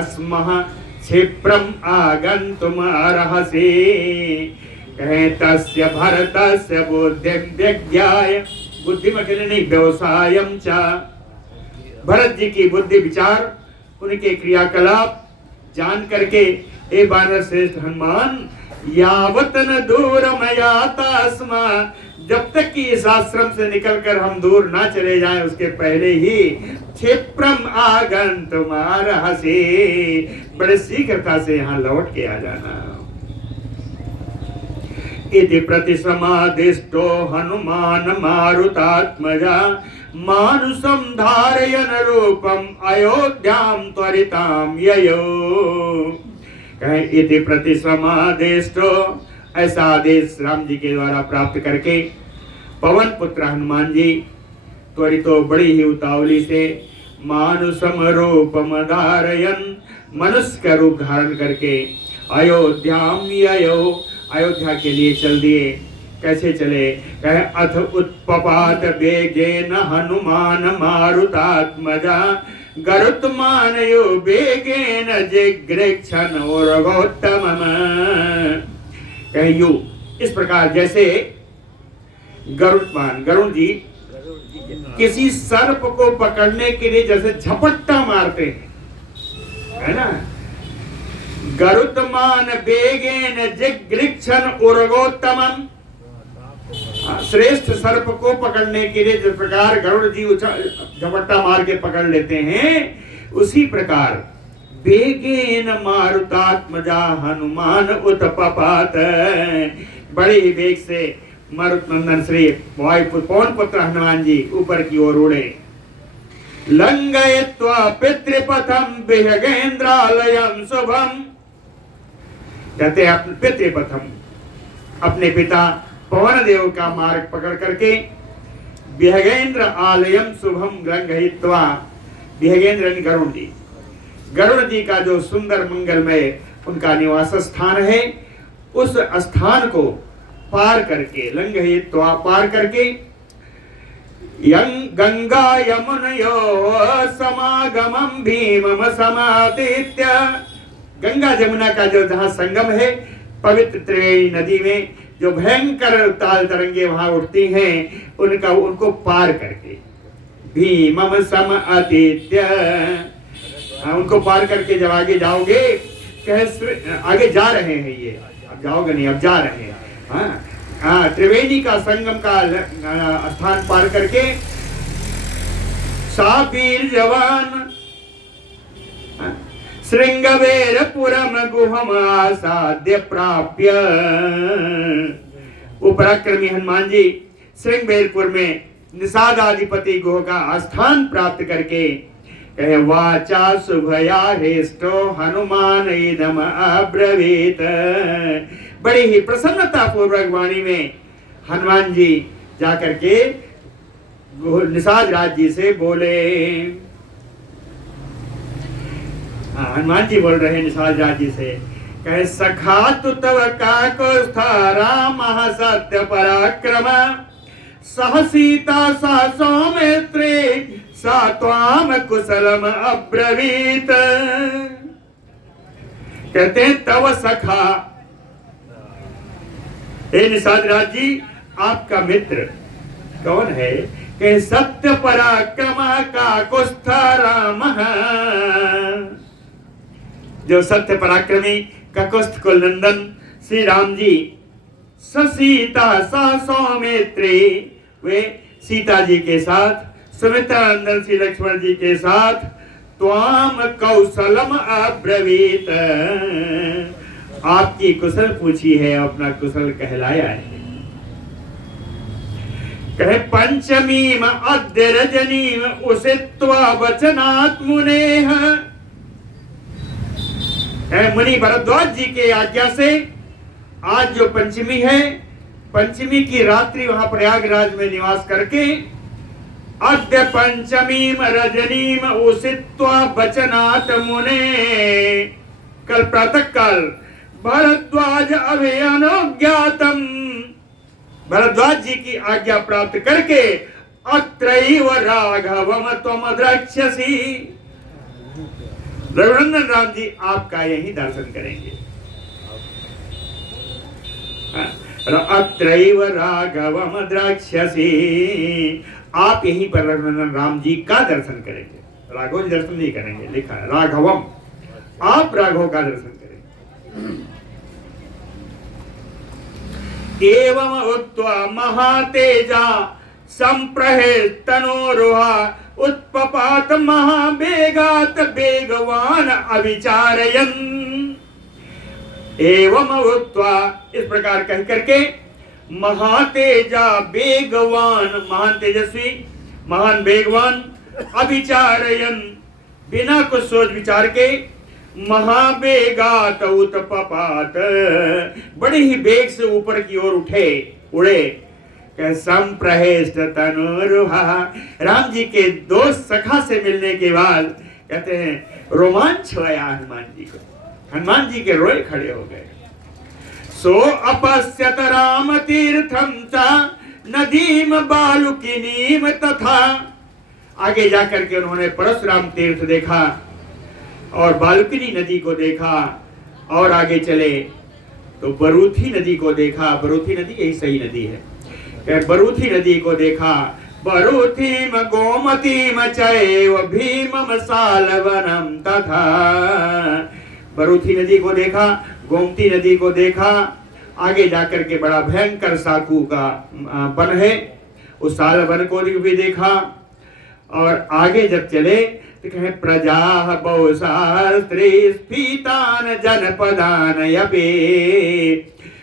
अस्मः क्षिप्रम आगन्तुम अर्हसि। कहे तस्य भरतस्य बुद्धिं विज्ञाय, बुद्धि में अकेले नहीं, व्यवसायम च, भरत जी की बुद्धि विचार, उनके क्रियाकलाप जान करके हे वानर श्रेष्ठ हनुमान, यावत न दूरम यातास्मा, जब तक कि इस आश्रम से निकलकर हम दूर ना चले जाएं उसके पहले ही क्षिप्रम आगन्तुम अर्हसि, बड़े शीघ्रता से यहाँ लौट के आ जाना। इति प्रतिसमादिष्टो हनुमान मारुतात्मजा, मानुषं धारयन रूपम अयोध्यां त्वरितां ययो। कहे इति प्रतिसमादिष्टो, ऐसा आदेश राम जी के द्वारा प्राप्त करके पवन पुत्र हनुमान जी त्वरितो बड़ी ही उतावली से मानुषम रूपम धारयन, मनुष्य का रूप धारण करके अयोध्याम ययो, अयोध्या के लिए चल दिए। कैसे चले? कहे अथ उत्पपात वेगेन हनुमान मारुतात्मजा, गरुत्मानयो वेगेन जिगृक्षन् रघोत्तमम्। कहे यू, इस प्रकार जैसे गरुत्मान, गरुड़ जी किसी सर्प को पकड़ने के लिए जैसे झपट्टा मारते हैं, है ना, गरुत्मान वेगेन जिगृक्षन् उर्गोत्तमम्, श्रेष्ठ सर्प को पकड़ने के लिए जिस प्रकार गरुड़ जी झपट्टा मार के पकड़ लेते हैं, उसी प्रकार वेगेन मारुतात्मजा हनुमान उत्पपात, बड़े ही वेग से मारुतनंदन श्री वायु पवन पुत्र हनुमान जी ऊपर की ओर उड़े। लंघयित्वा पितृपथम विहगेन्द्रालयं शुभम, कहते हैं अपने पितृपथम, अपने पिता पवन देव का मार्ग पकड़ करके विहगेन्द्र आलयम शुभम लंघयित्वा, विहगेन्द्र गरुड़ जी, गरुड़ जी का जो सुंदर मंगलमय उनका निवास स्थान है, उस स्थान को पार करके, लंघयित्वा पार करके, गंगा यमुनयो समागमम भीमम समातीत्य, गंगा जमुना का जो जहां संगम है, पवित्र त्रिवेणी नदी में जो भयंकर उताल तरंगे वहां उठती हैं, उनको पार करके, भीमम समातीत्य, उनको पार करके जब आगे जाओगे, आगे जा रहे हैं ये, अब जाओगे नहीं, अब जा रहे हैं, हाँ, त्रिवेणी का संगम का स्थान पार करके साबीर जवान श्रृंगवेरपुरम गुहम आसाद्य प्राप्य, उपराक्रमी हनुमान जी श्रृंगवेरपुर में निषादाधिपति गुह का स्थान प्राप्त करके कहे वाचा शुभया हृष्टो हनुमान इदम अब्रवीत, बड़ी ही प्रसन्नता पूर्वक वाणी में हनुमान जी जाकर के निषाद राज जी से बोले। हनुमान जी बोल रहे निषाद राज जी से, कहे सखा तु तव काको स्था राम सत्य पराक्रम सह सीता सा सौमित्रे सा त्वाम कुशलम अब्रवीत। कहते हैं तव सखा, हे निषाद राज जी आपका मित्र कौन है? कि सत्य पराक्रम का कुस्था राम, जो सत्य पराक्रमी ककुस्थ कुल नंदन श्री राम जी, सीता सा सौमित्री, वे सीता जी के साथ, सुमित्रा नंदन श्री लक्ष्मण जी के साथ, त्वाम कौशलम अब्रवीत, आपकी कुशल पूछी है, अपना कुशल कहलाया है। कहे पंचमीम अद्य रजनीम उसित्वा वचनात् मुनेह, मुनि भरद्वाज जी के आज्ञा से आज जो पंचमी है, पंचमी की रात्रि वहां प्रयागराज में निवास करके, अद्य पंचमीम रजनीम उसित्वा वचनात् मुने, कल प्रातः काल भरद्वाज अभियानोज्ञातम, भरद्वाज जी की आज्ञा प्राप्त करके, अत्रैव राघवम त्वम द्रक्ष्यसि, रघुनंदन राम जी आपका यही दर्शन करेंगे। अत्रैव राघवम द्रक्ष्यसि, आप यहीं पर रघुनंदन राम जी का दर्शन करेंगे, राघव जी दर्शन नहीं करेंगे, लिखा है राघवम, आप राघव का दर्शन करेंगे। एवं उक्त्वा महातेजा संप्रहृतनोरुहा उत्पपात महावेगात वेगवान अविचारयन्, एवं उक्त्वा इस प्रकार कह करके, महातेजा वेगवान, महान तेजस्वी महान वेगवान, अविचारयन् बिना कुछ सोच विचार के, महावेगात उत्पपात बड़े ही वेग से ऊपर की ओर उड़े। संप्रहृष्ट तनोरुहा, राम जी के दो सखा से मिलने के बाद कहते हैं रोमांच हुआ हनुमान जी को, हनुमान जी के रोए खड़े हो गए। सो अपश्यत राम तीर्थम च नदीम बालुकिनीम तथा, आगे जाकर के उन्होंने परशुराम तीर्थ देखा और बालुकिनी नदी को देखा, और आगे चले तो बरूथी नदी को देखा, बरूथी नदी यही सही नदी है, बरूथी नदी को देखा, बरूथीम गोमतीम चैव भीमम सालवनम तथा, बरूथी नदी को देखा, गोमती नदी को देखा, आगे जाकर के बड़ा भयंकर साकू का वन है, उस सालवन को भी देखा, और आगे जब चले तो कहे प्रजा बहुशास्त्री स्फीतान जनपदान यपे,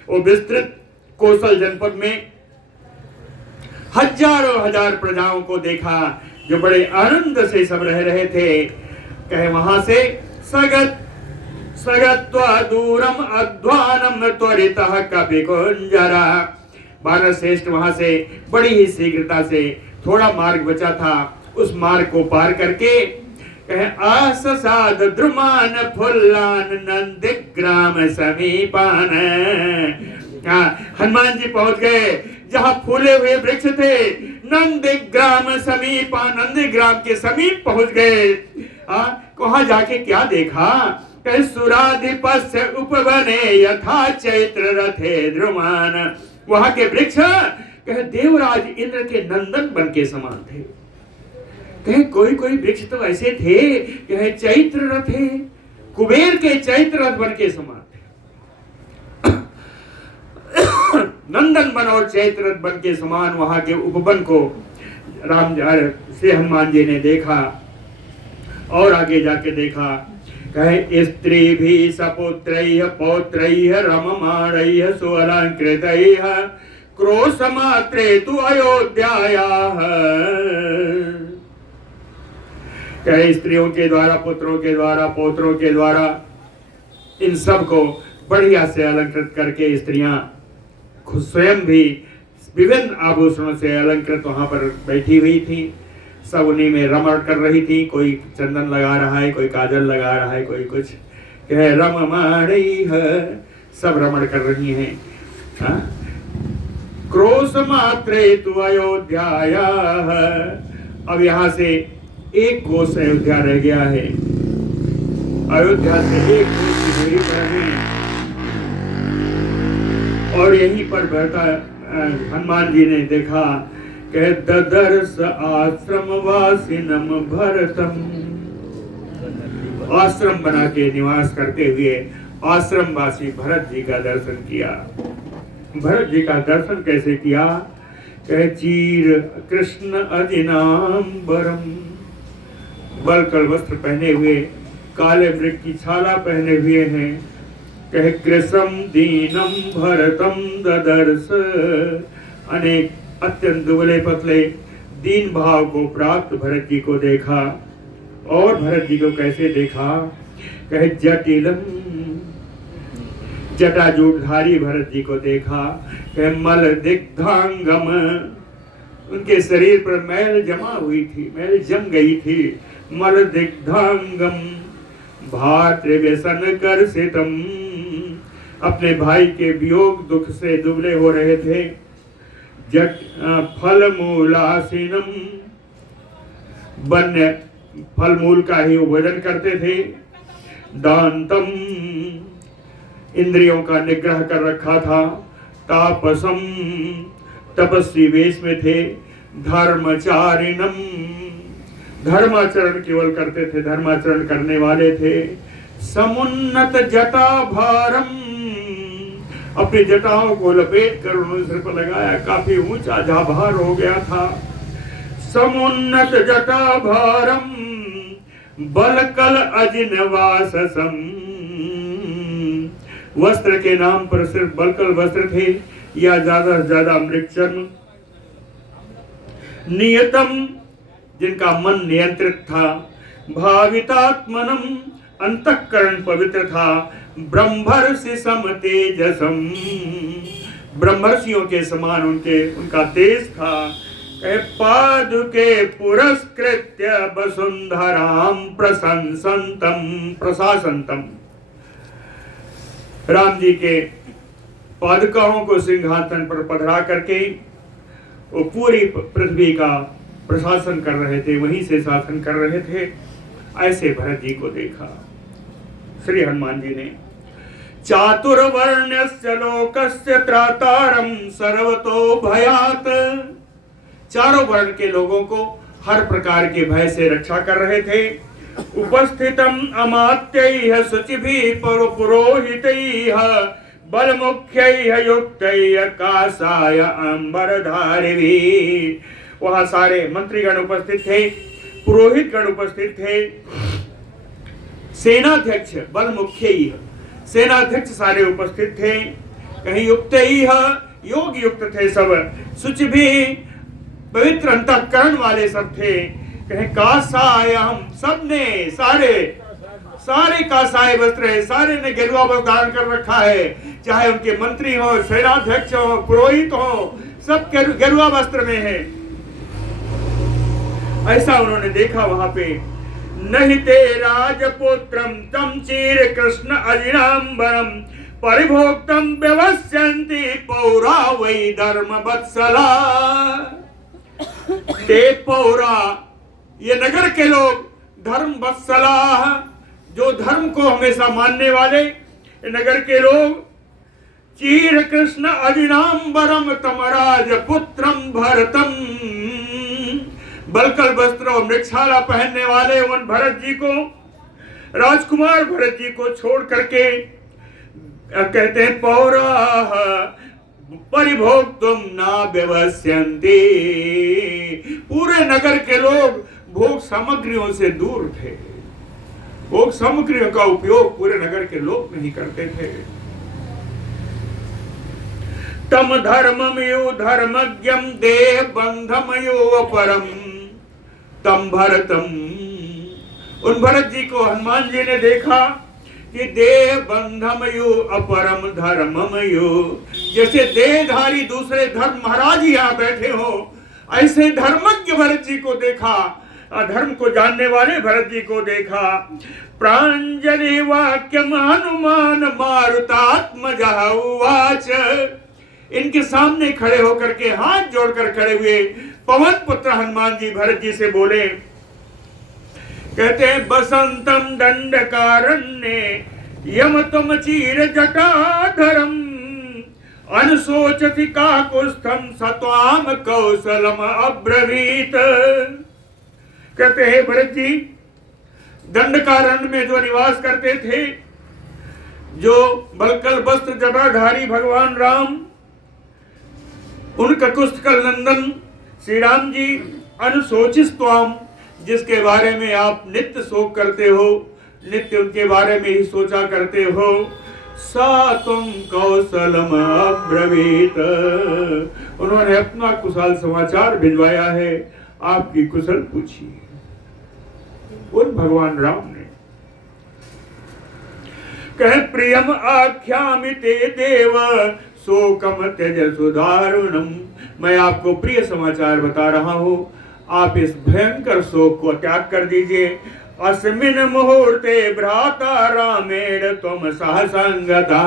वो विस्तृत कौशल जनपद में हजारों हजार प्रजाओं को देखा जो बड़े आनंद से सब रह रहे थे। कहे वहां से सगत्वा दूरम अध्वानम त्वरितः कपिकुंजरा, वानर श्रेष्ठ वहां से बड़ी ही शीघ्रता से, थोड़ा मार्ग बचा था, उस मार्ग को पार करके कहे आससाद द्रुमान फुल्लान नंदिग्राम समीपान, हनुमान जी पहुंच गए जहां फूले हुए वृक्ष थे, नंदिग्राम समीपा, नंदिग्राम के समीप पहुंच गए। वहां जाके क्या देखा? कहे सुराधिपस्य उपवने यथा चैत्र रथे द्रुमान, वहां के वृक्ष कहे देवराज इंद्र के नंदन बन के समान थे। कहे कोई कोई वृक्ष तो ऐसे थे कहे चैत्र रथे, कुबेर के चैत्र रथ बन के समान थे। नंदन बन और चैत्र रथ बन के समान वहां के उपवन को राम से हनुमान जी ने देखा। और आगे जाके देखा, कहे स्त्री भी सपुत्रैः पौत्रैः रममाणैः सुअलंकृतैः क्रोश मात्रे तु अयोध्यायाः, कहे स्त्रियों के द्वारा, पुत्रों के द्वारा, पौत्रों के द्वारा, इन सब को बढ़िया से अलंकृत करके स्त्रियां खुद स्वयं भी विभिन्न आभूषणों से अलंकृत वहां पर बैठी हुई थी। सब उन्हीं में रमण कर रही थी, कोई चंदन लगा रहा है, कोई काजल लगा रहा है, कोई कुछ, कहे रममाणैः, सब रमण कर रही हैं। क्रोश मात्रे तु अयोध्याया। अब यहाँ से एक कोस अयोध्या रह गया है, अयोध्या से एक कोस की दूरी पर है। और यहीं पर बैठा हनुमान जी ने देखा कि ददर्श आश्रम वासिनम भरतम, आश्रम बना के निवास करते हुए आश्रम वासी भरत जी का दर्शन किया। भरत जी का दर्शन कैसे किया? कहे चीर कृष्ण अजिनाम्बरम, बलकर वस्त्र पहने हुए, काले मृग की छाला पहने हुए हैं। कहे कृष्ण दीनम भरतम ददर्श, अनेक अत्यंत दुबले पतले दीन भाव को प्राप्त भरत जी को देखा। और भरत जी को कैसे देखा? कहे जटिलम, जटाजूटधारी भरत जी को देखा। कहे मल दिग्धांगम, उनके शरीर पर मैल जमा हुई थी, मैल जम गई थी। मल दिग्धांगम भातृव्यसन कर्षितम, अपने भाई के वियोग दुख से दुबले हो रहे थे। जट फल मूलासीनम, वन्य फल मूल का ही भोजन करते थे। दांतम, इंद्रियों का निग्रह कर रखा था। तापसम, तपस्वी वेश में थे। धर्मचारिणम, धर्माचरण केवल करते थे, धर्माचरण करने वाले थे। समुन्नत जटा भारम, अपनी जटाओं को लपेट कर उन्होंने सिर पर लगाया, काफी ऊंचा झाभार हो गया था। समुन्नत जटा भारम बलकल अजिनवाससम, वस्त्र के नाम पर सिर्फ बलकल वस्त्र थे या ज्यादा से ज्यादा मृगचर्म। नियतम, जिनका मन नियंत्रित था। भावितात्मनम, अंतःकरण पवित्र था। ब्रह्मर्षि सम तेजसम, ब्रह्मर्षियों के समान उनका तेज था। पादुके पुरस्कृत्य वसुंधराम प्रशंसन्तम प्रशासन्तम, राम जी के पादुकाओं को सिंहासन पर पधरा करके वो पूरी पृथ्वी का प्रशासन कर रहे थे, वहीं से शासन कर रहे थे। ऐसे भरत जी को देखा श्री हनुमान जी ने। चातुर्वर्ण्यस्य लोकस्य त्रातारम सर्वतो भयात, चारों वर्ण के लोगों को हर प्रकार के भय से रक्षा कर रहे थे। उपस्थितम अमात्यैः शुचिभिः पुरोहितैः बलमुख्यैः युक्तैः कासाय अंबरधारिभिः, वहां सारे मंत्रीगण उपस्थित थे, पुरोहित गण उपस्थित थे। सेनाध्यक्ष बल मुख्य, सेनाध्यक्ष सारे उपस्थित थे। कहीं युक्त योग युक्त थे सब। शुचि भी पवित्र अंतःकरण वाले सब थे। कहीं कासाय, हम सब ने सारे कासाय वस्त्र है, सारे ने गेरुआ वस्त्र धारण कर रखा है। चाहे उनके मंत्री हो, सेनाध्यक्ष हो, पुरोहित हो, सब गेरुआ वस्त्र में है। ऐसा उन्होंने देखा वहां पे। नहीं ते राजपुत्रम तम चीर कृष्ण अजिनाम्बरम परिभोक्तम व्यवस्यन्ति पौरा वै धर्म वत्सला। ते पौरा, ये नगर के लोग, धर्म वत्सला, जो धर्म को हमेशा मानने वाले नगर के लोग। चीर कृष्ण अजिनाम्बरम तमराज पुत्रम भरतम, बलकल वस्त्र और मृगशाला पहनने वाले उन भरत जी को, राजकुमार भरत जी को छोड़ करके कहते हैं पौराः परिभोक्तुम न व्यवस्यन्ति, पूरे नगर के लोग भोग सामग्रियों से दूर थे। भोग सामग्रियों का उपयोग पूरे नगर के लोग नहीं करते थे। तम धर्ममयो धर्मज्ञम देह बंधमयो अपरम तम भरतम, उन भरत जी को हनुमान जी ने देखा कि देह बंधमयो अपरम धर्ममयो, जैसे देहधारी दूसरे धर्म महाराज यहाँ बैठे हो, ऐसे धर्मज्ञ भरत जी को देखा, धर्म को जानने वाले भरत जी को देखा। प्रांजलि वाक्यम हनुमान मारुतात्मजः उवाच, इनके सामने खड़े होकर के हाथ जोड़कर खड़े हुए पवन पुत्र हनुमान जी भरत जी से बोले, कहते हैं बसंतम दंडकारण्ये यम तुम चीर जटाधरम अनुशोचति काकुत्स्थं सत्वाम कौशलम अब्रवीत। कहते हैं भरत जी, दंडकारण्य में जो निवास करते थे, जो बलकल वस्त्र जटाधारी भगवान राम, उनका कुष्ठकल नंदन श्री राम जी, अनुशोचिस्त्वाम, जिसके बारे में आप नित्य शोक करते हो, नित्य उनके बारे में ही सोचा करते हो, सा तुम कौशलम अब्रवीत, उन्होंने अपना कुशल समाचार भिजवाया है, आपकी कुशल पूछी उन भगवान राम ने। कह प्रियम आख्यामिते देव शोकम त्यज सुदारुणम, मैं आपको प्रिय समाचार बता रहा हूं, आप इस भयंकर शोक को त्याग कर दीजिए। अस्मिन मुहूर्ते भ्राता रामेण तुम सहसंगता,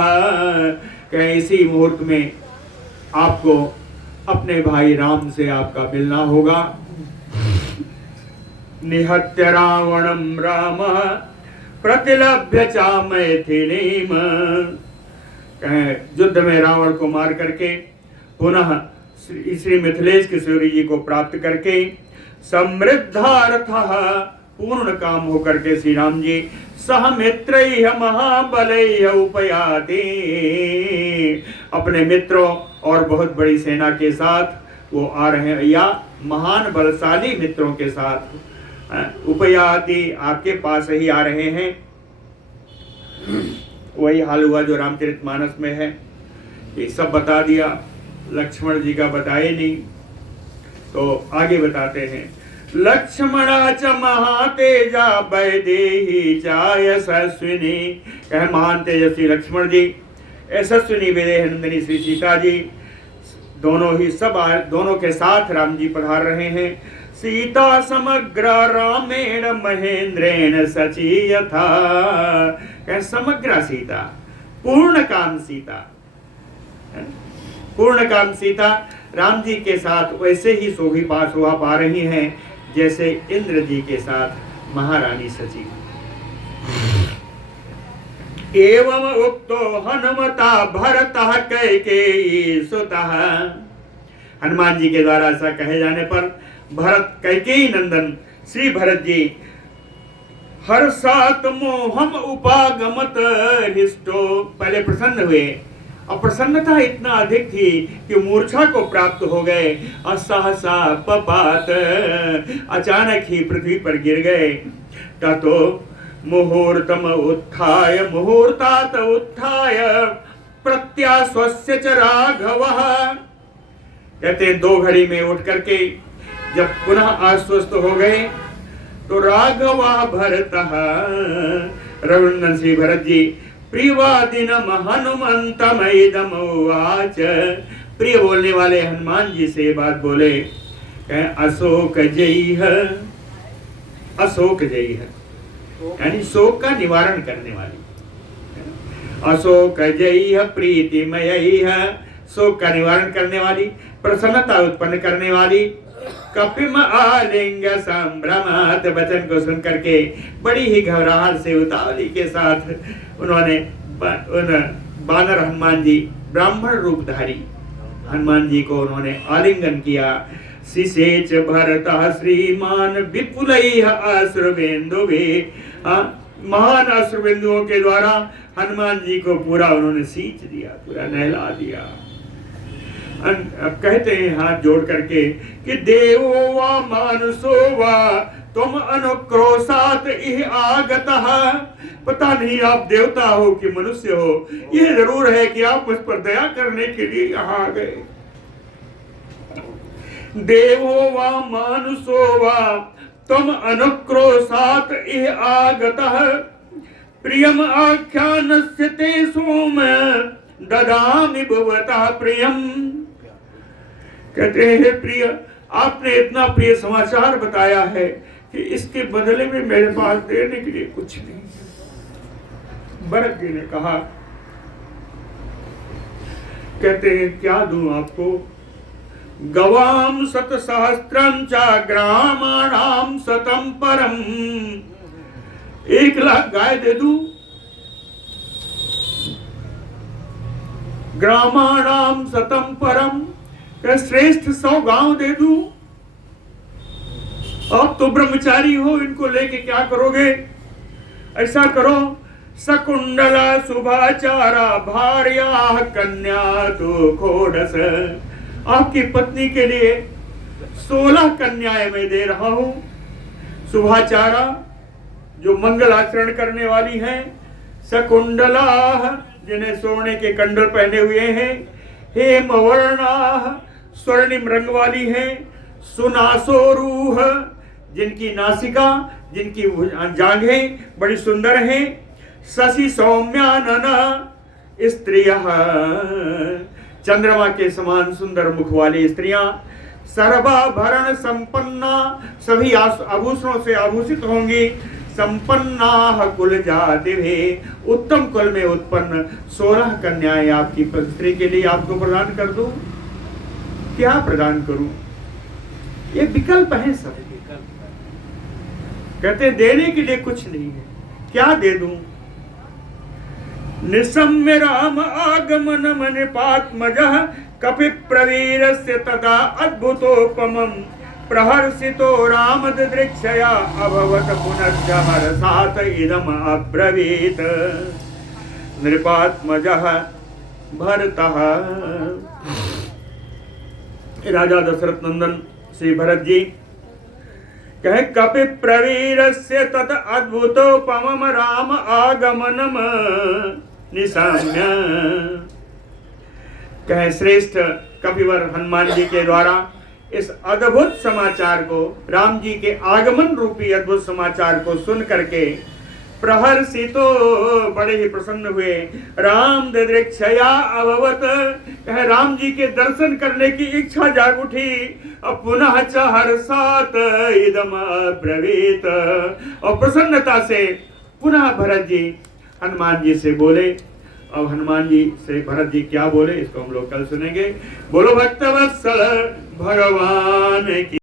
कह इसी मुहूर्त में आपको अपने भाई राम से आपका मिलना होगा। निहत्य रावणम राम प्रतिलभ्य चा मैथिलीम, युद्ध में रावण को मार करके पुनः श्री मिथिलेश किशोरी जी को प्राप्त करके समृद्धार्थ पूर्ण काम होकर के श्री राम जी सह मित्रैः महाबलैः उपयाति, अपने मित्रों और बहुत बड़ी सेना के साथ वो आ रहे हैं, या महान बलशाली मित्रों के साथ उपयाति, आपके पास ही आ रहे हैं। वही हाल हुआ जो रामचरितमानस में है। ये सब बता दिया, लक्ष्मण जी का बताए नहीं, तो आगे बताते हैं। लक्ष्मणा च महातेजा वैदेही च यशस्विनी, कह महान तेजस्वी लक्ष्मण जी, यशस्विनी विदेह नंदिनी श्री सीता जी, दोनों ही सब दोनों के साथ राम जी पधार रहे हैं। सीता समग्र रामेण महेंद्रेण सची यथा, कह समग्र सीता, पूर्ण काम सीता, पूर्ण काम सीता राम जी के साथ वैसे ही शोभा पा रही हैं जैसे इंद्र जी के साथ महारानी सची। एवं उक्तो हनुमता भरतः कैकेयी सुतः, हनुमान जी के द्वारा ऐसा कहे जाने पर भरत कैकेयी नंदन श्री भरत जी हर्षात मोहम उपागमत हिष्टो, पहले प्रसन्न हुए, और प्रसन्नता इतना अधिक थी कि मूर्छा को प्राप्त हो गए। असहसा पपात, अचानक ही पृथ्वी पर गिर गए। ततो मुहूर्तम उत्थाय, मुहूर्तात उत्थाय प्रत्याश्वस्य च राघवः, कहते हैं 2 घड़ी में उठ करके जब पुनः आश्वस्त हो गए तो राघवा भरतः, रघुनंदन श्री भरत जी प्रियवादिनम हनुमंतमैदम उवाच, प्रिय बोलने वाले हनुमान जी से बात बोले, अशोक जयः, अशोक जयः यानी शोक का निवारण करने वाली, अशोक जयः प्रीतिमयः, शोक का निवारण करने वाली, प्रसन्नता उत्पन्न करने वाली। कपिम आलिंग संभ्रमात, वचन को सुन करके बड़ी ही घबराहट से उतावली के साथ उन्होंने बानर हनुमान जी, ब्राह्मण रूपधारी हनुमान जी को उन्होंने आलिंगन किया। शिशेच भरतः श्रीमान विपुलैः अश्रुबिन्दुभिः, महान अश्रुबिंदुओं के द्वारा हनुमान जी को पूरा उन्होंने सींच दिया, पूरा नहला दिया। कहते हैं हाथ जोड़ करके कि देवो वा मानुषो वा तुम अनुक्रोशात इह आगतः, पता नहीं आप देवता हो कि मनुष्य हो, यह जरूर है कि आप मुझ पर दया करने के लिए यहाँ आ गए। देवो वा मानुषो वा तुम अनुक्रोशात इह आगतः, प्रियम आख्यानस्य ते सोम ददामि भवतः प्रियम, कहते हैं प्रिय, आपने इतना प्रिय समाचार बताया है कि इसके बदले में मेरे पास देने के लिए कुछ नहीं। भरत जी ने कहा कहते हैं क्या दूं आपको? गवाम सत सहस्त्रम चा ग्रामाणाम सतम परम, 1,00,000 गाय दे दूं, ग्रामाणाम सतम परम, क्या श्रेष्ठ 100 गांव दे दूं? आप तो ब्रह्मचारी हो, इनको लेके क्या करोगे? ऐसा करो, सकुंडला शुभाचारा भार्या कन्या तो खोडस, आपकी पत्नी के लिए 16 कन्याएं मैं दे रहा हूं। शुभाचारा जो मंगल आचरण करने वाली हैं, सकुंडला जिन्हें सोने के कंडल पहने हुए हैं, हेमवर्णा स्वर्णिम रंग वाली हैं, सुनासोरूह जिनकी नासिका जिनकी जांघें बड़ी सुंदर हैं, शशि सौम्यानना स्त्रियः चंद्रमा के समान सुंदर मुख वाली स्त्रियां, सर्वाभरण संपन्ना सभी आभूषणों से आभूषित होंगी, संपन्ना कुल जाति उत्तम कुल में उत्पन्न 16 कन्याएं आपकी स्त्री के लिए आपको प्रदान कर दूं। क्या प्रदान करूं? ये विकल्प है सब। कहते देने के लिए कुछ नहीं है, क्या दे दूं? निसम्य राम आगमन मनिपात्मजः कपि प्रवीरस्य तदा अद्भुतोपमं प्रहर्षितो राम दृक्षया अभवत पुनर्जहरसात इदम अब्रवीत। नृपात्मजः भरतः, राजा दशरथ नंदन श्री भरत जी कहे, कपि प्रवीरस्य तत अद्भुतोपमम राम आगमनम निशाम्य, कहे श्रेष्ठ कपिवर हनुमान जी के द्वारा इस अद्भुत समाचार को, राम जी के आगमन रूपी अद्भुत समाचार को सुन करके प्रहर्षितो बड़े ही प्रसन्न हुए, राम दृक्षया अभवत, कहे राम जी के दर्शन करने की इच्छा जाग उठी, अब पुनः च हर्षात इदम ब्रवीत, और प्रसन्नता से पुनः भरत जी हनुमान जी से बोले। अब हनुमान जी से भरत जी क्या बोले इसको हम लोग कल सुनेंगे। बोलो भक्तवत्सल भगवान की।